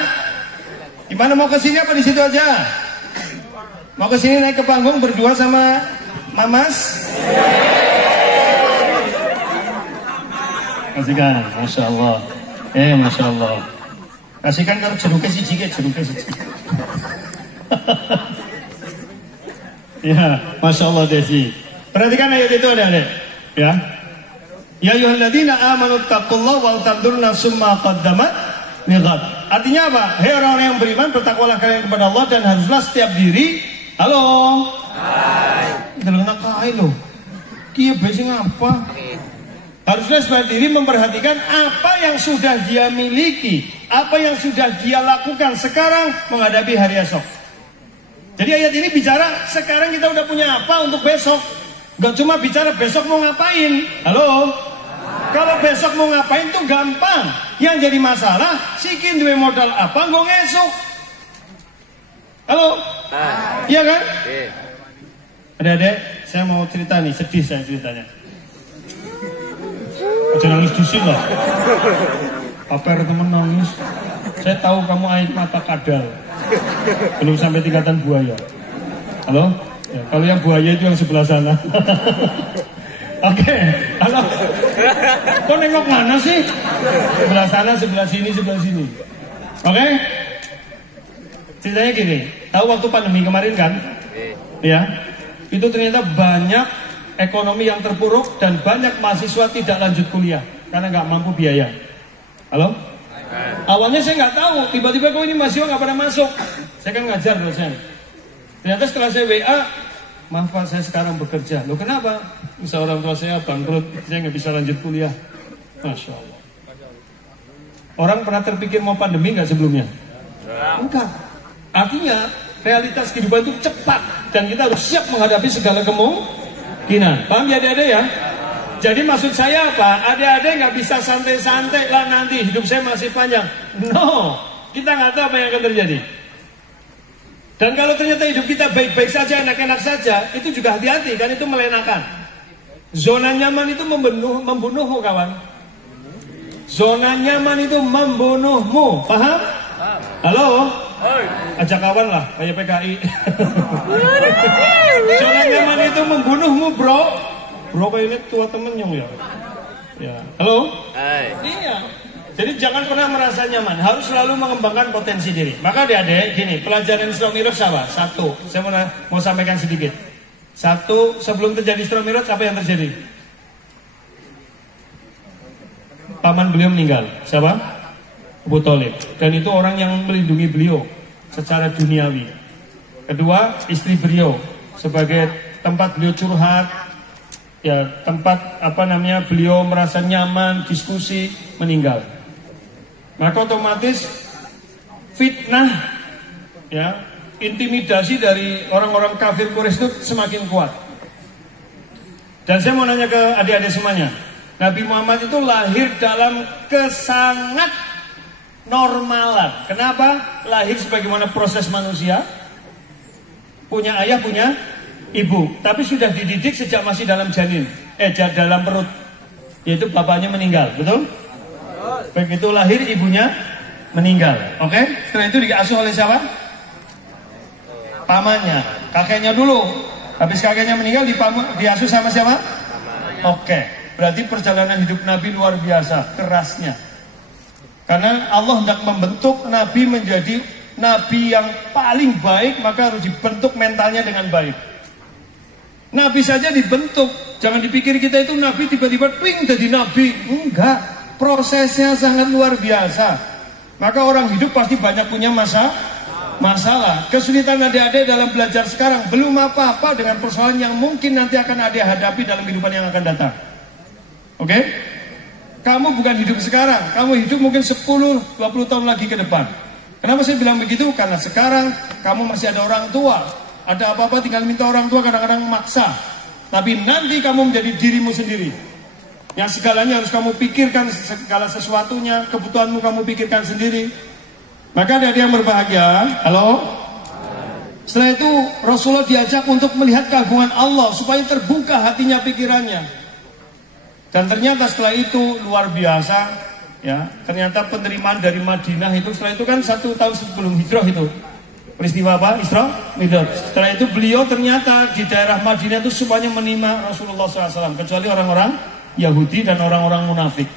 Gimana, mau ke sini apa di situ aja? Mau ke sini naik ke panggung berdua sama Mamas? Kasihkan, Masya Allah. Masya Allah. Kasihkan kalau jeruknya siji. Ya, Masya Allah Desi. Perhatikan ayat itu adik-adik. Ya. Ya ayyuhalladzina amanu taqullaha wal tanzur nafsum ma qaddamat lighad. Artinya apa? Hei orang-orang yang beriman, bertakwalah kalian kepada Allah dan haruslah setiap diri. Halo. Hai. Dalam nak kai lo. Kia besi ngapa? Haruslah setiap diri memperhatikan apa yang sudah dia miliki, apa yang sudah dia lakukan sekarang menghadapi hari esok. Jadi ayat ini bicara sekarang kita udah punya apa untuk besok. Gak cuma bicara besok mau ngapain. Halo. Kalau besok mau ngapain tuh gampang. Yang jadi masalah sikin duwe modal apa nggo ngesuk. Halo. Iya kan? Adik-adik, saya mau cerita nih, sedih saya ceritanya. Aja nangis dusin lah. Paper temen nangis. Saya tahu kamu air mata kadal. Belum sampai tingkatan buaya. Halo? Ya, kalau yang buaya itu yang sebelah sana. Oke, halo. Kok nengok mana sih? Sebelah sana, sebelah sini. Oke? Ceritanya gini, tahu waktu pandemi kemarin kan? Ya, itu ternyata banyak ekonomi yang terpuruk dan banyak mahasiswa tidak lanjut kuliah karena nggak mampu biaya. Halo? Awalnya saya nggak tahu, tiba-tiba kok ini mahasiswa nggak pada masuk. Saya kan ngajar dosen. Ternyata setelah saya WA, maaf Pak, saya sekarang bekerja. Loh kenapa? Bisa orang tua saya bangkrut, saya nggak bisa lanjut kuliah. Masya Allah. Orang pernah terpikir mau pandemi nggak sebelumnya? Enggak. Artinya realitas kehidupan itu cepat dan kita harus siap menghadapi segala kemungkinan. Paham ya adik-adik ya? Jadi maksud saya apa? Adik-adik nggak bisa santai-santai lah nanti hidup saya masih panjang. No, kita nggak tahu apa yang akan terjadi. Dan kalau ternyata hidup kita baik-baik saja, enak-enak saja, itu juga hati-hati kan, itu melenakan. Zona nyaman itu membunuhmu kawan. Zona nyaman itu membunuhmu, paham? Halo? Ajak kawan lah, kayak PKI. Zona nyaman itu membunuhmu bro. Bro kayak ini tua temennya ya. Halo? Iya. Jadi jangan pernah merasa nyaman, harus selalu mengembangkan potensi diri. Maka adik-adik, gini, pelajaran Isra Mi'raj apa? Satu, saya mau sampaikan sedikit. Satu, sebelum terjadi Isra Mi'raj, apa yang terjadi? Paman beliau meninggal. Siapa? Abu Thalib. Dan itu orang yang melindungi beliau secara duniawi. Kedua, istri beliau sebagai tempat beliau curhat, ya tempat beliau merasa nyaman, diskusi, meninggal. Maka otomatis fitnah, ya, intimidasi dari orang-orang kafir Quraisy itu semakin kuat. Dan saya mau nanya ke adik-adik semuanya, Nabi Muhammad itu lahir dalam kesangat normalan. Kenapa? Lahir sebagaimana proses manusia, punya ayah, punya ibu, tapi sudah dididik sejak masih dalam janin, dalam perut, yaitu bapaknya meninggal, betul? Begitu lahir ibunya meninggal. Oke? Setelah itu diasuh oleh siapa? Pamannya, kakeknya dulu. Habis kakeknya meninggal diasuh sama siapa? Oke. Berarti perjalanan hidup Nabi luar biasa kerasnya. Karena Allah hendak membentuk Nabi menjadi Nabi yang paling baik, maka harus dibentuk mentalnya dengan baik. Nabi saja dibentuk. Jangan dipikir kita itu Nabi tiba-tiba twing jadi Nabi. Enggak. Prosesnya sangat luar biasa. Maka orang hidup pasti banyak punya masalah. Kesulitan adik-adik dalam belajar sekarang belum apa-apa dengan persoalan yang mungkin nanti akan adik hadapi dalam kehidupan yang akan datang. Oke? Kamu bukan hidup sekarang, kamu hidup mungkin 10-20 tahun lagi ke depan. Kenapa saya bilang begitu? Karena sekarang kamu masih ada orang tua. Ada apa-apa tinggal minta orang tua, kadang-kadang maksa. Tapi nanti kamu menjadi dirimu sendiri. Yang segalanya harus kamu pikirkan, segala sesuatunya, kebutuhanmu kamu pikirkan sendiri. Maka ada yang berbahagia. Halo? Setelah itu Rasulullah diajak untuk melihat keagungan Allah supaya terbuka hatinya, pikirannya. Dan ternyata setelah itu luar biasa, ya. Ternyata penerimaan dari Madinah itu setelah itu kan 1 tahun sebelum hijrah itu. Peristiwa apa? Isra Mi'raj. Setelah itu beliau ternyata di daerah Madinah itu semuanya menerima Rasulullah SAW, kecuali orang-orang Yahudi dan orang-orang munafik.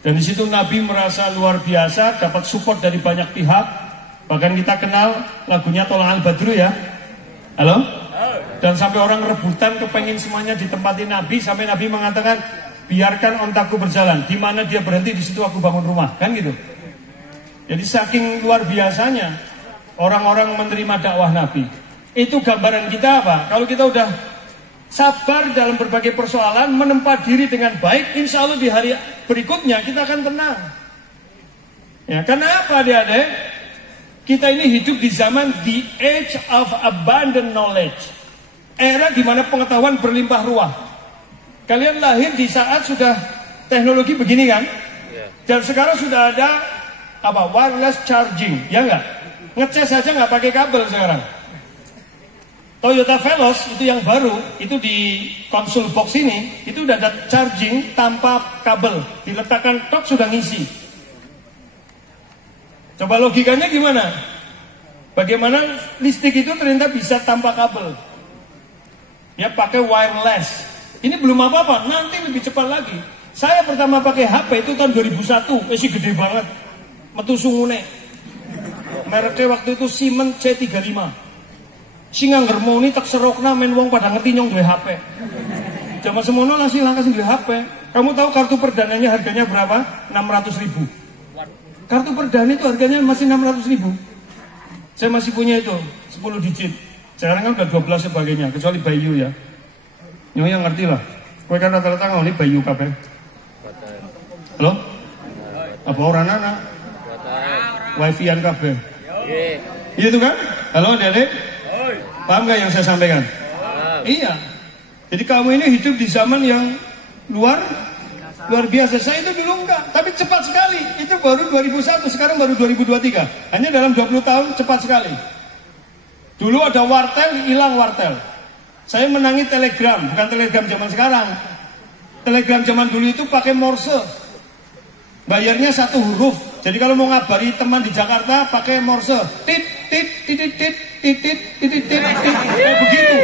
Dan di situ Nabi merasa luar biasa, dapat support dari banyak pihak. Bahkan kita kenal lagunya Tolong Al-Badru ya. Halo? Dan sampai orang rebutan kepengen semuanya ditempati Nabi, sampai Nabi mengatakan, biarkan ontaku berjalan, di mana dia berhenti di situ aku bangun rumah, kan gitu. Jadi saking luar biasanya orang-orang menerima dakwah Nabi. Itu gambaran kita apa? Kalau kita udah sabar dalam berbagai persoalan, menempa diri dengan baik, insya Allah di hari berikutnya kita akan tenang. Ya, karena apa adik-adik? Kita ini hidup di zaman the age of abundant knowledge, era di mana pengetahuan berlimpah ruah. Kalian lahir di saat sudah teknologi begini kan? Dan sekarang sudah ada apa? Wireless charging, ya enggak? Ngecas saja nggak pakai kabel sekarang. Toyota Veloz itu yang baru, itu di konsol box ini, itu udah ada charging tanpa kabel, diletakkan tok sudah ngisi. Coba logikanya gimana? Bagaimana listrik itu ternyata bisa tanpa kabel? Ya pakai wireless. Ini belum apa-apa, nanti lebih cepat lagi. Saya pertama pakai HP itu tahun 2001, masih gede banget, metu sungune. Mereknya waktu itu Siemens C35. Sing angger muni tak serokna men wong pada ngerti nyong duwe HP. Zaman semono langsung duwe HP. Kamu tahu kartu perdananya harganya berapa? 600.000. Kartu perdana itu harganya masih 600.000. Saya masih punya itu 10 digit. Sekarang kan udah 12 sebagainya, kecuali Bayu ya. Nyong yang ngerti lah. Kowe kan rata-rata ngomongin Bayu kabeh. Halo? Apa orang anak? Wifi-an kabeh. Iya tuh kan? Halo adik-adik? Paham gak yang saya sampaikan? Iya. Jadi kamu ini hidup di zaman yang luar biasa. Saya itu dulu enggak, tapi cepat sekali. Itu baru 2001, sekarang baru 2023. Hanya dalam 20 tahun cepat sekali. Dulu ada wartel, hilang wartel. Saya menangi telegram, bukan telegram zaman sekarang. Telegram zaman dulu itu pakai morse. Bayarnya 1 huruf. Jadi kalau mau ngabari teman di Jakarta pakai morse. Tit tit tit tit tit tit tit tit begitu.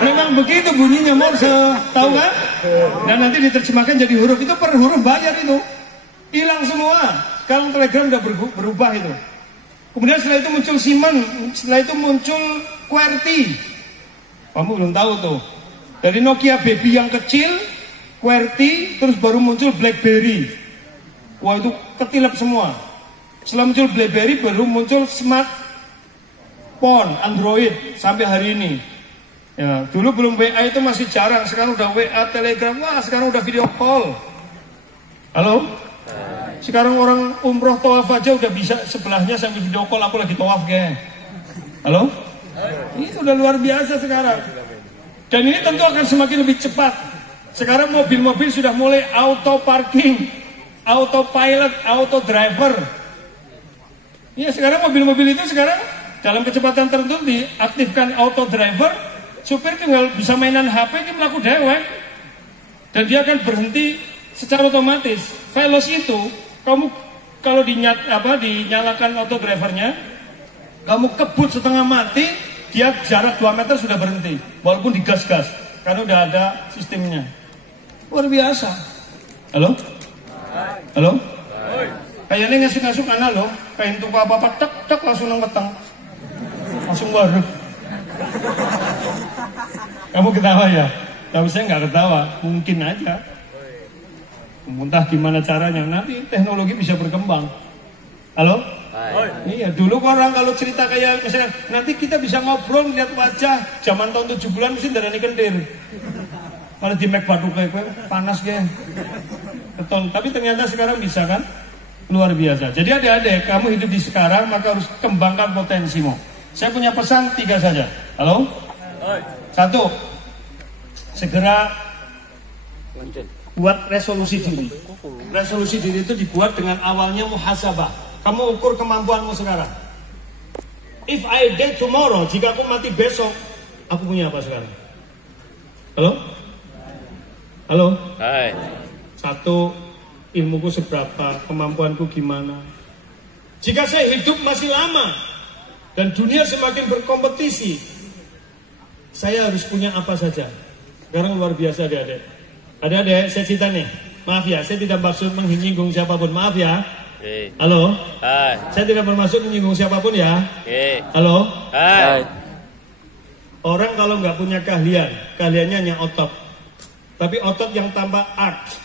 Memang begitu bunyinya morse, tahu kan? Dan nanti diterjemahkan jadi huruf, itu per huruf bayar itu. Hilang semua. Sekarang telegram udah berubah itu. Kemudian setelah itu muncul Siemens, setelah itu muncul QWERTY. Kamu belum tahu tuh. Dari Nokia Baby yang kecil, QWERTY, terus baru muncul BlackBerry. Wah itu ketilap semua. Setelah muncul BlackBerry baru muncul smartphone, Android sampai hari ini. Ya, dulu belum WA itu masih jarang, sekarang udah WA, Telegram, wah sekarang udah video call. Halo? Sekarang orang umroh tawaf aja udah bisa sebelahnya sambil video call, aku lagi tawaf kayak. Halo? Itu udah luar biasa sekarang. Dan ini tentu akan semakin lebih cepat. Sekarang mobil-mobil sudah mulai auto parking, autopilot, auto driver. Ya sekarang mobil-mobil itu sekarang dalam kecepatan tertentu diaktifkan auto driver, supir tinggal bisa mainan HP ini melaku dewek, dan dia akan berhenti secara otomatis. Veloz itu kamu kalau dinyalakan auto drivernya, kamu kebut setengah mati, dia jarak 2 meter sudah berhenti, walaupun digas-gas, karena udah ada sistemnya. Luar biasa. Halo? Halo? Kayaknya ngasuk-ngasuk anak loh, kayak tuku apa-apa, tek langsung nang weteng. Langsung waruk. Kamu ketawa ya? Tapi saya nggak ketawa, mungkin aja. Entah gimana caranya, nanti teknologi bisa berkembang. Halo? Iya, dulu orang kalau cerita kayak misalnya, nanti kita bisa ngobrol, lihat wajah, zaman tahun 70-an mesti darani kendir. Kalau di Mac batu kayak panas ya. Betul, tapi ternyata sekarang bisa kan? Luar biasa. Jadi adik-adik, kamu hidup di sekarang, maka harus kembangkan potensimu. Saya punya pesan 3 saja. Halo? 1, segera buat resolusi diri. Resolusi diri itu dibuat dengan awalnya muhasabah. Kamu ukur kemampuanmu sekarang. If I die tomorrow, jika aku mati besok, aku punya apa sekarang? Halo? Halo? Hai. Satu, ilmuku seberapa, kemampuanku gimana. Jika saya hidup masih lama dan dunia semakin berkompetisi, saya harus punya apa saja. Sekarang luar biasa adik-adik. Adik-adik, saya cerita nih. Maaf ya, saya tidak maksud menyinggung siapapun. Maaf ya. Halo? Hai. Saya tidak bermaksud menyinggung siapapun ya. Halo? Hai. Orang kalau nggak punya keahliannya hanya otot. Tapi otot yang tanpa art.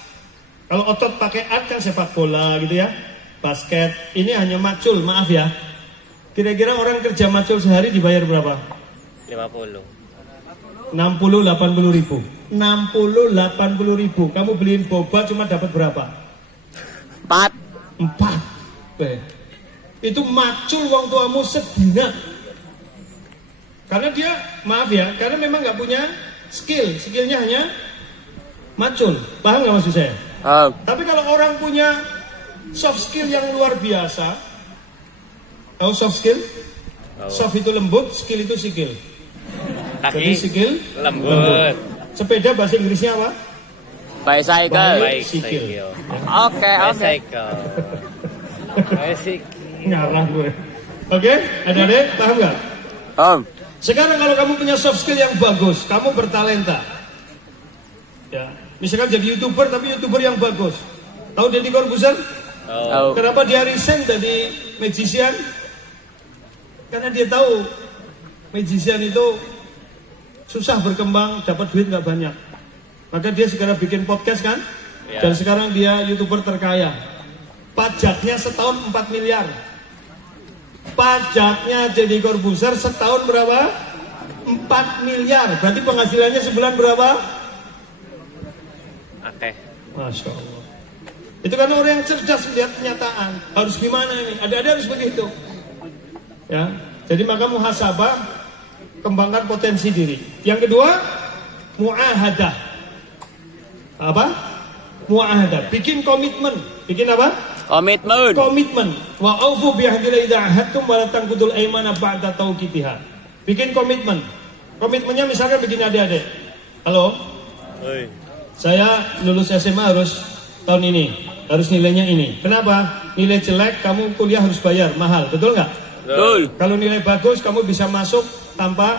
Kalau otot pakai art kan sepak bola gitu ya. Basket. Ini hanya macul, maaf ya. Kira-kira orang kerja macul sehari dibayar berapa? 50. 60-80 ribu. 60-80 ribu. Kamu beliin boba cuma dapat berapa? 4. 4. Itu macul wong tuamu sedina. Karena dia, maaf ya, karena memang nggak punya skillnya hanya macul. Paham nggak maksud saya? Tapi kalau orang punya soft skill yang luar biasa, tahu soft skill? Soft itu lembut, skill itu sikil. Jadi skill lembut. Sepeda bahasa Inggrisnya apa? Bicycle. Sikil. Oke. Bicycle. Ngarah gue. Oke, adik-adik, paham nggak? Sekarang kalau kamu punya soft skill yang bagus, kamu bertalenta. Ya, misalkan jadi YouTuber tapi YouTuber yang bagus. Tahu Deddy Corbuzier? Kenapa dia resign dari magician? Karena dia tahu magician itu susah berkembang, dapat duit nggak banyak. Maka dia sekarang bikin podcast kan? Ya. Dan sekarang dia YouTuber terkaya. Pajaknya setahun 4 miliar. Pajaknya Deddy Corbuzier setahun berapa? 4 miliar. Berarti penghasilannya sebulan berapa? Oke. Masya Allah. Itu karena orang yang cerdas melihat kenyataan. Harus gimana ini? Ada harus begitu. Ya. Jadi maka muhasabah, kembangkan potensi diri. Yang kedua, muahadah. Apa? Muahadah. Bikin komitmen. Bikin apa? Komitmen. Wa aufu bi'ahdil idza ahadtum wa la tanqudul aymana ba'da tawqitiha. Bikin komitmen. Komitmennya misalkan begini adik-adik. Halo? Oi. Saya lulus SMA harus tahun ini. Harus nilainya ini. Kenapa? Nilai jelek kamu kuliah harus bayar, mahal. Betul nggak? Betul. Kalau nilai bagus kamu bisa masuk tanpa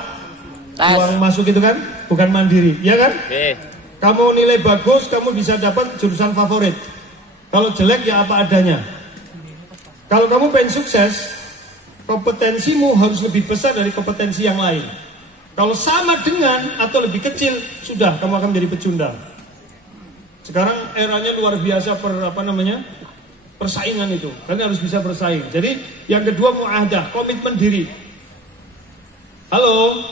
uang masuk itu kan? Bukan mandiri, ya kan? Kamu nilai bagus, kamu bisa dapat jurusan favorit. Kalau jelek ya apa adanya. Kalau kamu pengen sukses, kompetensimu harus lebih besar dari kompetensi yang lain. Kalau sama dengan atau lebih kecil, sudah kamu akan menjadi pecundang. Sekarang eranya luar biasa persaingan itu. Kalian harus bisa bersaing. Jadi yang kedua muahadah, komitmen diri. Halo.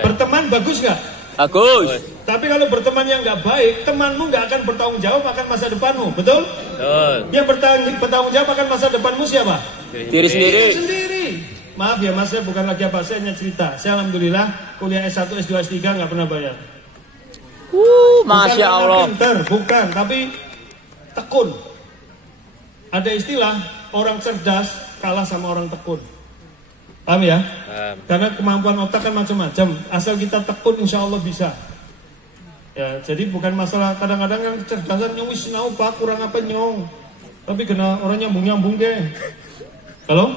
Berteman bagus nggak? Bagus. Tapi kalau berteman yang nggak baik, temanmu nggak akan bertanggung jawab akan masa depanmu, betul? Yang bertanggung jawab akan masa depanmu siapa? Diri sendiri. Maaf ya mas, saya bukan lagi apa, saya hanya cerita. Saya alhamdulillah kuliah S1, S2, S3 nggak pernah bayar. Masya Allah. Bukan, tapi tekun. Ada istilah orang cerdas kalah sama orang tekun. Paham ya? Karena kemampuan otak kan macam-macam. Asal kita tekun insya Allah bisa. Ya, jadi bukan masalah kadang-kadang kan kecerdasan nyong wis sinau pak kurang apa nyong. Tapi kena orang nyambung ke. Halo?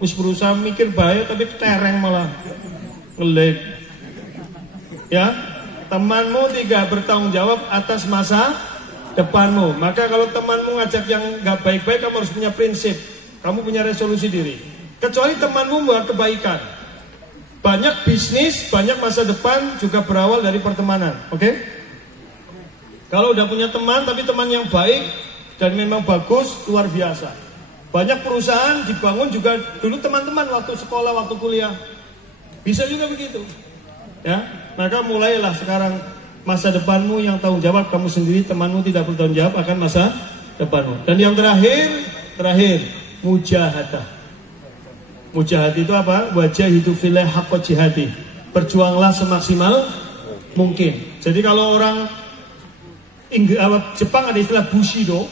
Wis berusaha mikir bahaya tapi tereng malah. Ngelik. Ya, temanmu tidak bertanggung jawab atas masa depanmu. Maka kalau temanmu ngajak yang nggak baik-baik, kamu harus punya prinsip. Kamu punya resolusi diri. Kecuali temanmu buat kebaikan. Banyak bisnis, banyak masa depan juga berawal dari pertemanan. Oke? Kalau udah punya teman, tapi teman yang baik dan memang bagus, luar biasa. Banyak perusahaan dibangun juga dulu teman-teman waktu sekolah, waktu kuliah. Bisa juga begitu. Ya, maka mulailah sekarang masa depanmu yang tanggung jawab kamu sendiri, temanmu tidak bertanggung jawab akan masa depanmu. Dan yang terakhir, mujahadah. Mujahid itu apa? Wajah hidup fillah haqqa jihadi. Berjuanglah semaksimal mungkin. Jadi kalau orang Jepang ada istilah Bushido.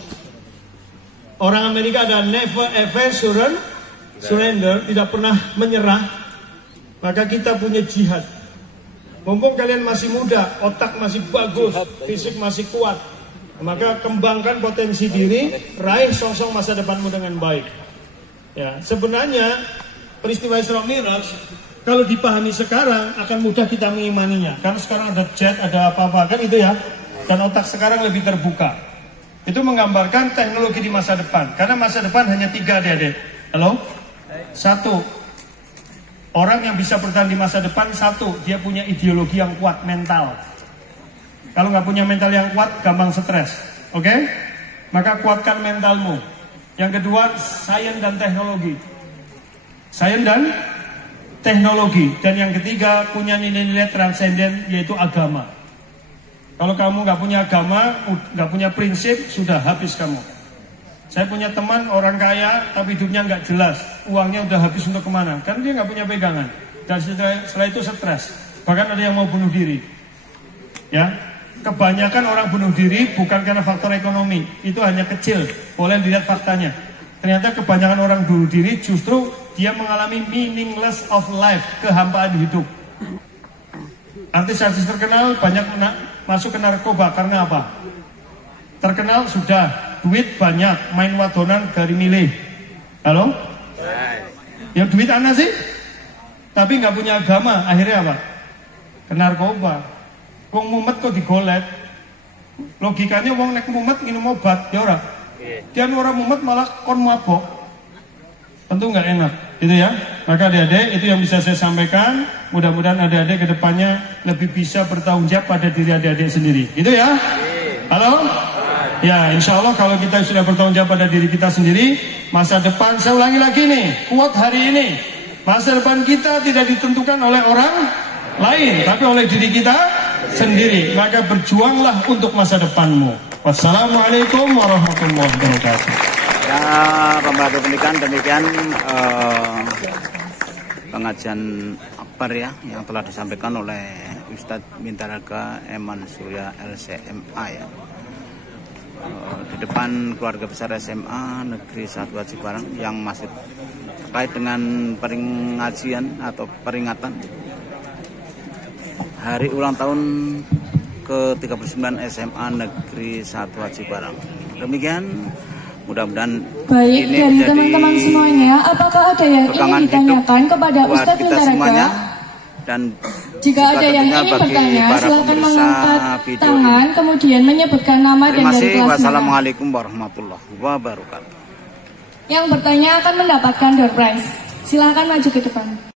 Orang Amerika ada never ever surrender, tidak pernah menyerah. Maka kita punya jihad. Mumpung kalian masih muda, otak masih bagus, fisik masih kuat, maka kembangkan potensi diri, raih sosok masa depanmu dengan baik. Ya, sebenarnya peristiwa Isra Mi'raj kalau dipahami sekarang akan mudah kita mengimaninya, karena sekarang ada jet, ada apa-apa kan itu ya, dan otak sekarang lebih terbuka. Itu menggambarkan teknologi di masa depan, karena masa depan hanya 3 adik-adik. Halo? 1. Orang yang bisa bertahan di masa depan, 1, dia punya ideologi yang kuat, mental. Kalau nggak punya mental yang kuat, gampang stres. Oke? Maka kuatkan mentalmu. Yang kedua, sains dan teknologi. Sains dan teknologi. Dan yang ketiga, punya nilai-nilai transenden, yaitu agama. Kalau kamu nggak punya agama, nggak punya prinsip, sudah habis kamu. Saya punya teman orang kaya tapi hidupnya nggak jelas, uangnya udah habis untuk kemana? Kan dia nggak punya pegangan. Dan setelah itu stres, bahkan ada yang mau bunuh diri. Ya, kebanyakan orang bunuh diri bukan karena faktor ekonomi, itu hanya kecil. Boleh dilihat faktanya. Ternyata kebanyakan orang bunuh diri justru dia mengalami meaningless of life, kehampaan hidup. Artis-artis terkenal banyak masuk ke narkoba karena apa? Terkenal sudah, duit banyak, main wadonan dari milih. Halo? Yang duit anak sih, tapi nggak punya agama, akhirnya apa? Ke narkoba. Wong mumet kok digolet. Logikanya wong nek mumet minum obat, ya ora? Dia orang mumet malah kon mabok. Tentu nggak enak, gitu ya. Maka adik-adik, itu yang bisa saya sampaikan. Mudah-mudahan adik-adik kedepannya lebih bisa bertanggung jawab pada diri adik-adik sendiri, gitu ya. Halo? Ya, insya Allah kalau kita sudah bertanggung jawab pada diri kita sendiri, masa depan, saya ulangi lagi nih, kuat hari ini, masa depan kita tidak ditentukan oleh orang lain, tapi oleh diri kita sendiri. Maka berjuanglah untuk masa depanmu. Wassalamualaikum warahmatullahi wabarakatuh. Ya, pembahasan pendidikan demikian pengajian akbar ya yang telah disampaikan oleh Ustadz Mintaraga Eman Surya LCMA ya. Di depan keluarga besar SMA Negeri 1 Cikarang yang masih terkait dengan pengajian atau peringatan hari ulang tahun ke-39 SMA Negeri 1 Cikarang. Demikian, mudah-mudahan baik ini dari teman-teman semuanya, apakah ada yang ingin ditanyakan kepada Ustadz Mintaraga? Dan jika ada yang ingin bertanya, silakan mengangkat tangan, kemudian menyebutkan nama dan dari kelas mana. Wassalamualaikum warahmatullahi wabarakatuh. Yang bertanya akan mendapatkan door prize. Silakan maju ke depan.